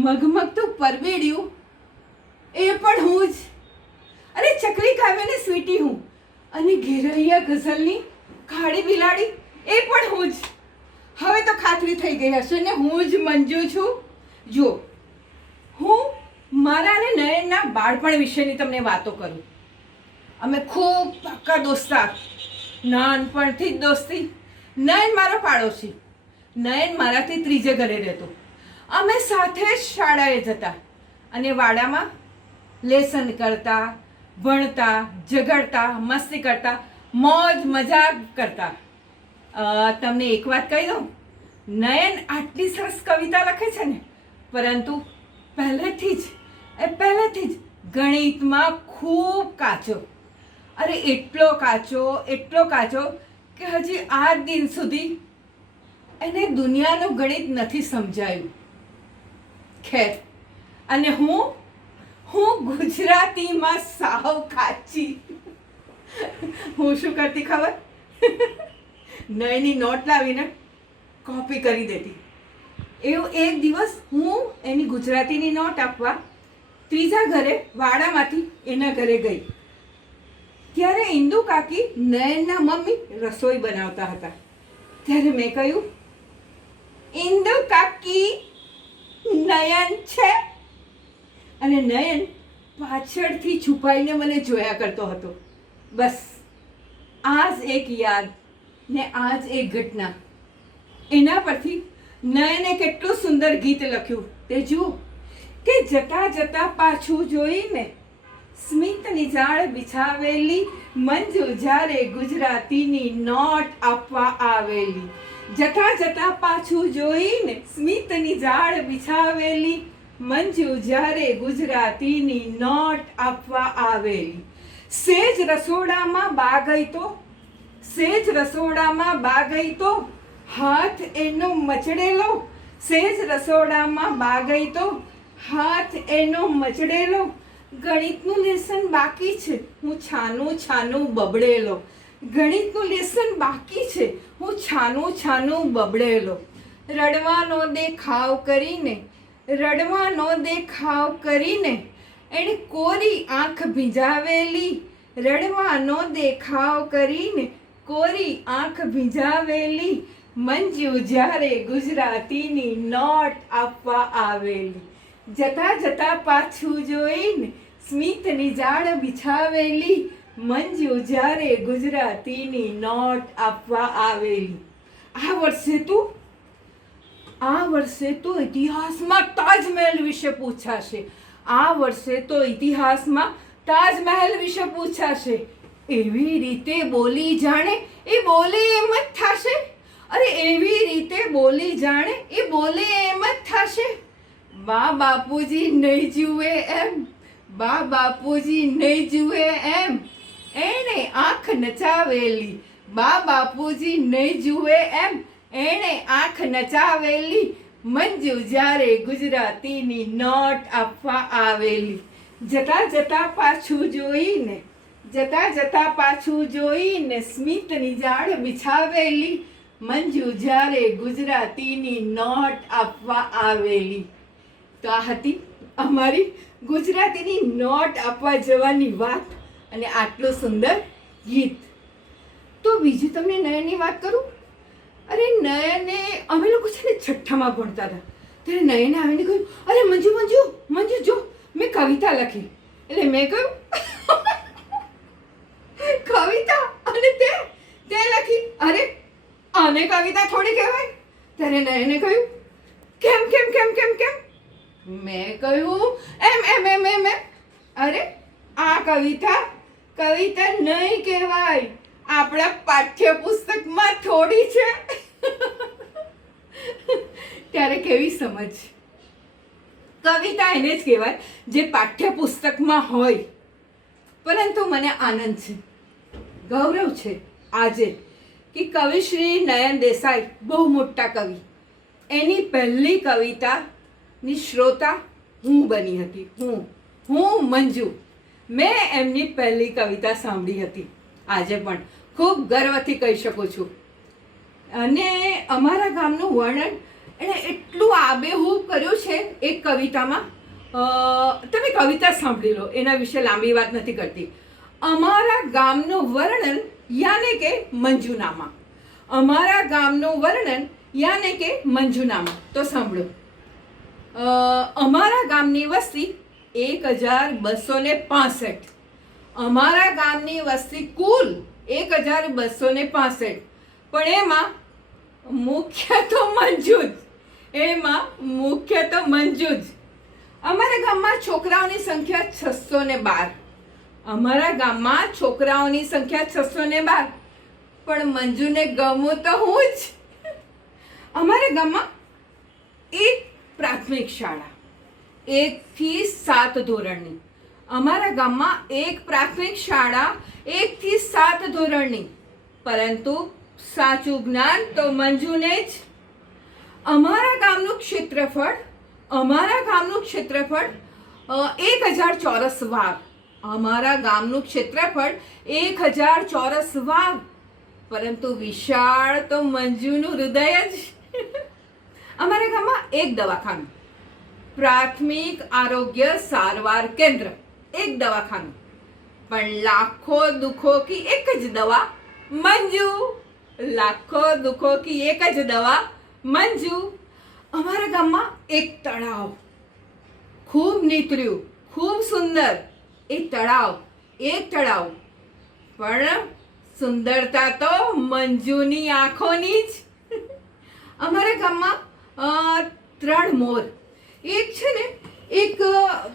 મગમગતું પરબેડિયું એ પણ હું જ. અરે ચકલી કાવ્યને સ્વીટી હું, અને ઘેરૈયા ગઝલની કાળી બિલાડી એ પણ હું જ. હવે તો ખાતરી થઈ ગઈ હશે ને હું જ મંજુ છું. જો હું મારા અને નયનના બાળપણ વિશેની તમને વાતો કરું. અમે ખૂબ પાક્કા દોસ્તાર, નાનપણથી જ દોસ્તી. નયન મારો પાડોશી, નયન મારાથી ત્રીજે ઘરે રહેતો. અમે સાથે જ શાળાએ જતા અને વાડામાં લેસન કરતા, ભણતા, ઝઘડતા, મસ્તી કરતા, મોજ મજાક કરતા. તમને એક વાત કહી દઉં, નયન આટલી સરસ કવિતા લખે છે ને, પરંતુ પહેલેથી જ ગણિતમાં ખૂબ કાચો. અરે એટલો કાચો કે હજી આજ દિન સુધી એને દુનિયાનું ગણિત નથી સમજાયું. ખેર, અને હું ગુજરાતીમાં સાવ કાચી. હું શું કરતી ખબર? નયની નોટ લાવીને કોપી કરી દેતી. એવું એક દિવસ હું એની ગુજરાતીની નોટ આપવા ત્રીજા ઘરે વાડામાંથી એના ઘરે ગઈ. ત્યારે ઇન્દુ કાકી નયનના મમ્મી રસોઈ બનાવતા હતા. ત્યારે મેં કહ્યું, ઇન્દુ કાકી, નયન છે? અને નયન પાછળથી છુપાઈને મને જોયા કરતો હતો. બસ આ જ એક યાદ ને આ જ એક ઘટના. એના પરથી નયને કેટલું સુંદર ગીત લખ્યું તે જુઓ કે જતા જતા પાછું જોઈને સ્મિતની જાળ બિછાવેલી મંજુ જ્યારે ગુજરાતીની નોટ આપવા આવેલી. જતા જતા પાછું જોઈને સ્મિતની જાળ બિછાવેલી મંજુ જ્યારે ગુજરાતીની નોટ આપવા આવેલી. સેજ રસોડામાં બા ગઈ તો હાથ એનો મચડેલો. સેજ રસોડામાં બા ગઈ તો હાથ એનો મચડેલો. ગણિતનું લેસન બાકી છે, હું છાનું બબડેલો. ગણિતનું લેસન બાકી છે, હું છાનું બબડેલો. રડવાનો દેખાવ કરીને એણે કોરી આંખ ભીંજાવેલી. રડવાનો દેખાવ કરીને કોરી આંખ ભીંજાવેલી મંજુ જ્યારે ગુજરાતીની નોટ આપવા આવેલી. જતા જતા પાછું જોઈને સ્મિતની જાળ બિછાવેલી મંજુ જ્યારે ગુજરાતીની નોટ આપવા આવેલી. આ વર્ષે તો ઇતિહાસમાં તાજમહેલ વિશે પૂછાશે. એવી રીતે બોલી જાણે એ બોલે એમ જ થશે. અરે એવી રીતે બોલી જાણે એ બોલે એમ જ થશે. બા બાપુજી નહીં જુએ એમ એણે આંખ નચાવેલી. બા બાપુજી નહીં જુએ એમ એણે આંખ નચાવેલી મંજુ જ્યારે ગુજરાતીની નોટ આપવા આવેલી. જતા જતા પાછું જોઈને સ્મિતની જાળ બિછાવેલી મંજુ જ્યારે ગુજરાતીની નોટ આપવા આવેલી. તો આ હતી અમારી ગુજરાતીની નોટ આપવા જવાની વાત અને આટલું સુંદર ગીત. તો બીજું તમને નયનની વાત કરું. અરે નયને, અમે લોકો છે ને છઠ્ઠામાં ભણતા હતા, ત્યારે નયને આવીને કહ્યું, અરે મંજુ જો મેં કવિતા લખી. એટલે મેં કહ્યું, કવિતા? અને તે લખી? અરે આને કવિતા થોડી કહેવાય. ત્યારે નયને કહ્યું, કેમ? મેં કહ્યું, એમ. અરે આ કવિતા નહીં કહેવાય, આપણા પાઠ્યપુસ્તકમાં થોડી છે. ત્યારે કેવી સમજ. કવિતા એને જ કહેવાય જે પાઠ્યપુસ્તકમાં હોય. પરંતુ મને આનંદ છે, ગૌરવ છે આજે કે કવિશ્રી નયન દેસાઈ બહુ મોટા કવિ, એની પહેલી કવિતાની શ્રોતા હું બની હતી. હું મંજુ, મેં એમની પહેલી કવિતા સાંભળી હતી. આજે પણ ખૂબ ગર્વથી કહી શકું છું. અને અમારા ગામનું વર્ણન એણે એટલું આબેહૂબ કર્યું છે એક કવિતામાં. તમે કવિતા સાંભળી લો, એના વિશે લાંબી વાત નથી કરતી. અમારા ગામનું વર્ણન યાને કે મંજુનામા. અમારા ગામનું વર્ણન યાને કે મંજુનામા. તો સાંભળો. અમારા ગામની વસ્તી 1265. અમારા ગામની વસ્તી કુલ 1265. પણ એમાં મુખ્ય તો મંજુ જ. એમાં મુખ્ય તો મંજુ જ. અમારા ગામમાં છોકરાઓની સંખ્યા 612. અમારા ગામમાં છોકરાઓની સંખ્યા 612. પણ મંજુને ગમું તો હું જ. અમારા ગામમાં એક પ્રાથમિક શાળા 1 થી 7 ધોરણની. અમારા ગામમાં એક પ્રાથમિક શાળા 1 થી 7 ધોરણની. પરંતુ સાચું જ્ઞાન તો મંજુને જ. અમારા ગામનું ક્ષેત્રફળ 1000 ચોરસ વાર. અમારા ગામનું ક્ષેત્રફળ 1000 ચોરસ વાર. પરંતુ વિશાળ તો મંજુનું હૃદય જ. અમારા ગામમાં એક દવાખાનું, પ્રાથમિક આરોગ્ય સારવાર કેન્દ્ર, એક દવાખાનું. પણ લાખો દુઃખો કી એક જ દવા મંજુ. લાખો દુઃખો કી એક જ દવા મંજુ. અમારા ગામમાં એક તળાવ, ખૂબ નીતર્યું, ખૂબ સુંદર. એ તળાવ, એક તળાવ. પણ સુંદરતા તો મંજુની આંખોની જ. અમારા ગામમાં 3 મોર. એક છે ને, એક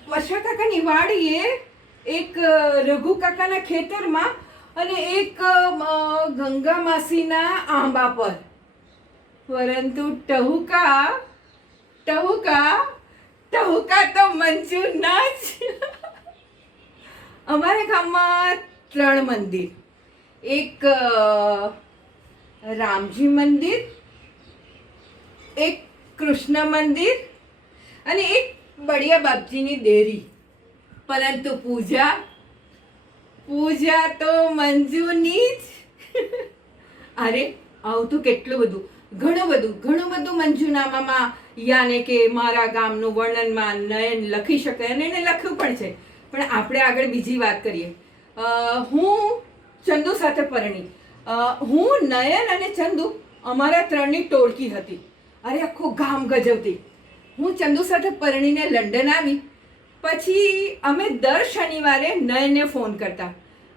પશા કાકાની વાડીએ, એક રઘુ કાકાના ખેતરમાં, અને એક ગંગા માસીના આંબા પર. પરંતુ ટહુકા તો મંજુ ના જ. અમારા ગામમાં 3 મંદિર. એક રામજી મંદિર, એક કૃષ્ણ મંદિર, અને એક બળિયા બાપજીની દેરી. પરંતુ પૂજા તો મંજુની જ. અરે આવું તો કેટલું બધું, ઘણું બધું મંજુનામામાં યાને કે મારા ગામનું વર્ણનમાં નયન લખી શકે, અને એને લખ્યું પણ છે. પણ આપણે આગળ બીજી વાત કરીએ. હું ચંદુ સાથે પરણી. હું, નયન અને ચંદુ અમારા 3ની ટોળકી હતી. અરે આખું ગામ ગજવતી. હું ચંદુ સાથે પરણીને લંડન આવી. પછી અમે દર શનિવારે નયનને ફોન કરતા.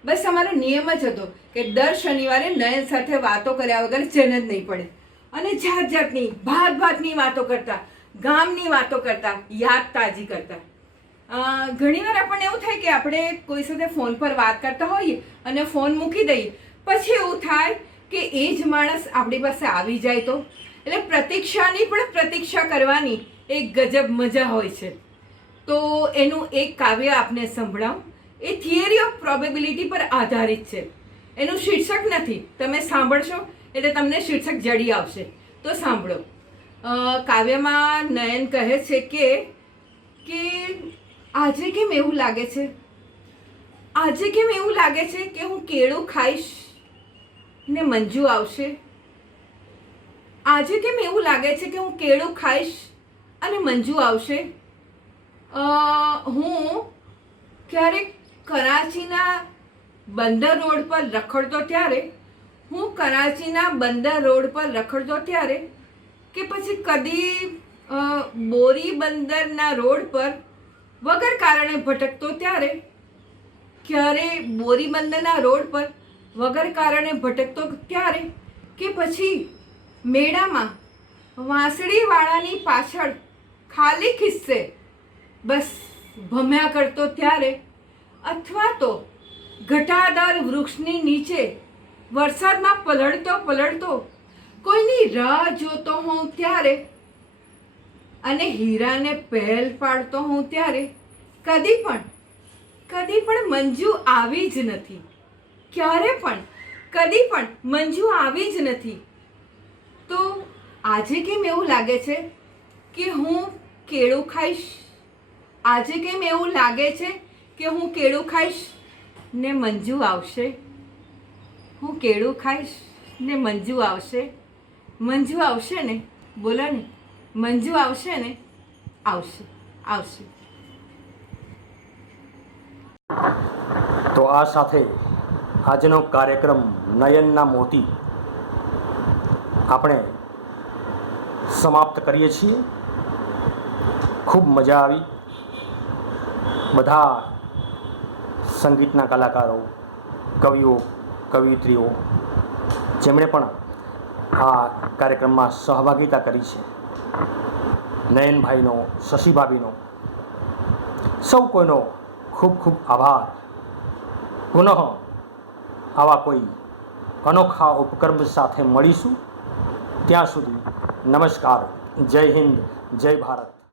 બસ અમારો નિયમ જ હતો કે દર શનિવારે નયન સાથે વાતો કર્યા વગર ચેન જ નહીં પડે. અને જાતની ભાતની વાતો કરતા, ગામની વાતો કરતા, યાદ તાજી કરતા. ઘણીવાર આપણને એવું થાય કે આપણે કોઈ સાથે ફોન પર વાત કરતા હોઈએ અને ફોન મૂકી દઈએ. પછી એવું થાય કે એ જ માણસ આપણી પાસે આવી જાય તો. એટલે પ્રતીક્ષાની પણ પ્રતીક્ષા કરવાની એક ગજબ મજા હોય છે. તો એનું એક કાવ્ય આપને સંભળાવું. એ થિયરી ઓફ પ્રોબેબિલિટી પર આધારિત છે. એનું શીર્ષક નથી, તમે સાંભળશો એટલે તમને શીર્ષક જડી આવશે. તો સાંભળો. કાવ્યમાં નયન કહે છે કે આજે કેમ એવું લાગે છે, આજે કેમ એવું લાગે છે કે હું કેળું ખાઈશ ને મંજુ આવશે. આજે કેમ એવું લાગે છે કે હું કેળું ખાઈશ અને મંજુ આવશે. હું ક્યારેક કરાચીના બંદર રોડ પર રખડતો ત્યારે, કે પછી કદી બોરી બંદરના રોડ પર વગર કારણે ભટકતો ત્યારે, કે પછી મેળામાં વાંસળીવાળાની પાછળ ખાલી ખિસ્સે બસ ભમ્યા કરતો ત્યારે, અથવા તો ઘટાદાર વૃક્ષની નીચે વરસાદમાં પલળતો કોઈની રાહ જોતો હોઉં ત્યારે, અને હીરાને પહેલ પાડતો હોઉં ત્યારે કદી પણ મંજુ આવી જ નથી. કદી પણ મંજુ આવી જ નથી. તો આજે કેમ એવું લાગે છે કે હું કેળું ખાઈશ. આજે કેમ એવું લાગે છે કે હું કેળું ખાઈશ ને મંજુ આવશે. હું કેળું ખાઈશ ને મંજુ આવશે. મંજુ આવશે ને, બોલો ને, મંજુ આવશે ને, આવશે આવશે. તો આ સાથે આજનો કાર્યક્રમ નયનના મોતી આપણે સમાપ્ત કરીએ છીએ. ખૂબ મજા આવી. બધા સંગીતના કલાકારો, કવિઓ, કવિયત્રીઓ જેમણે પણ આ કાર્યક્રમમાં સહભાગિતા કરી છે, નયનભાઈનો, શશીભાભીનો, સૌ કોઈનો ખૂબ ખૂબ આભાર. પુનઃ આવા કોઈ અનોખા ઉપક્રમ સાથે મળીશું. ત્યાં સુધી નમસ્કાર. જય હિન્દ, જય ભારત.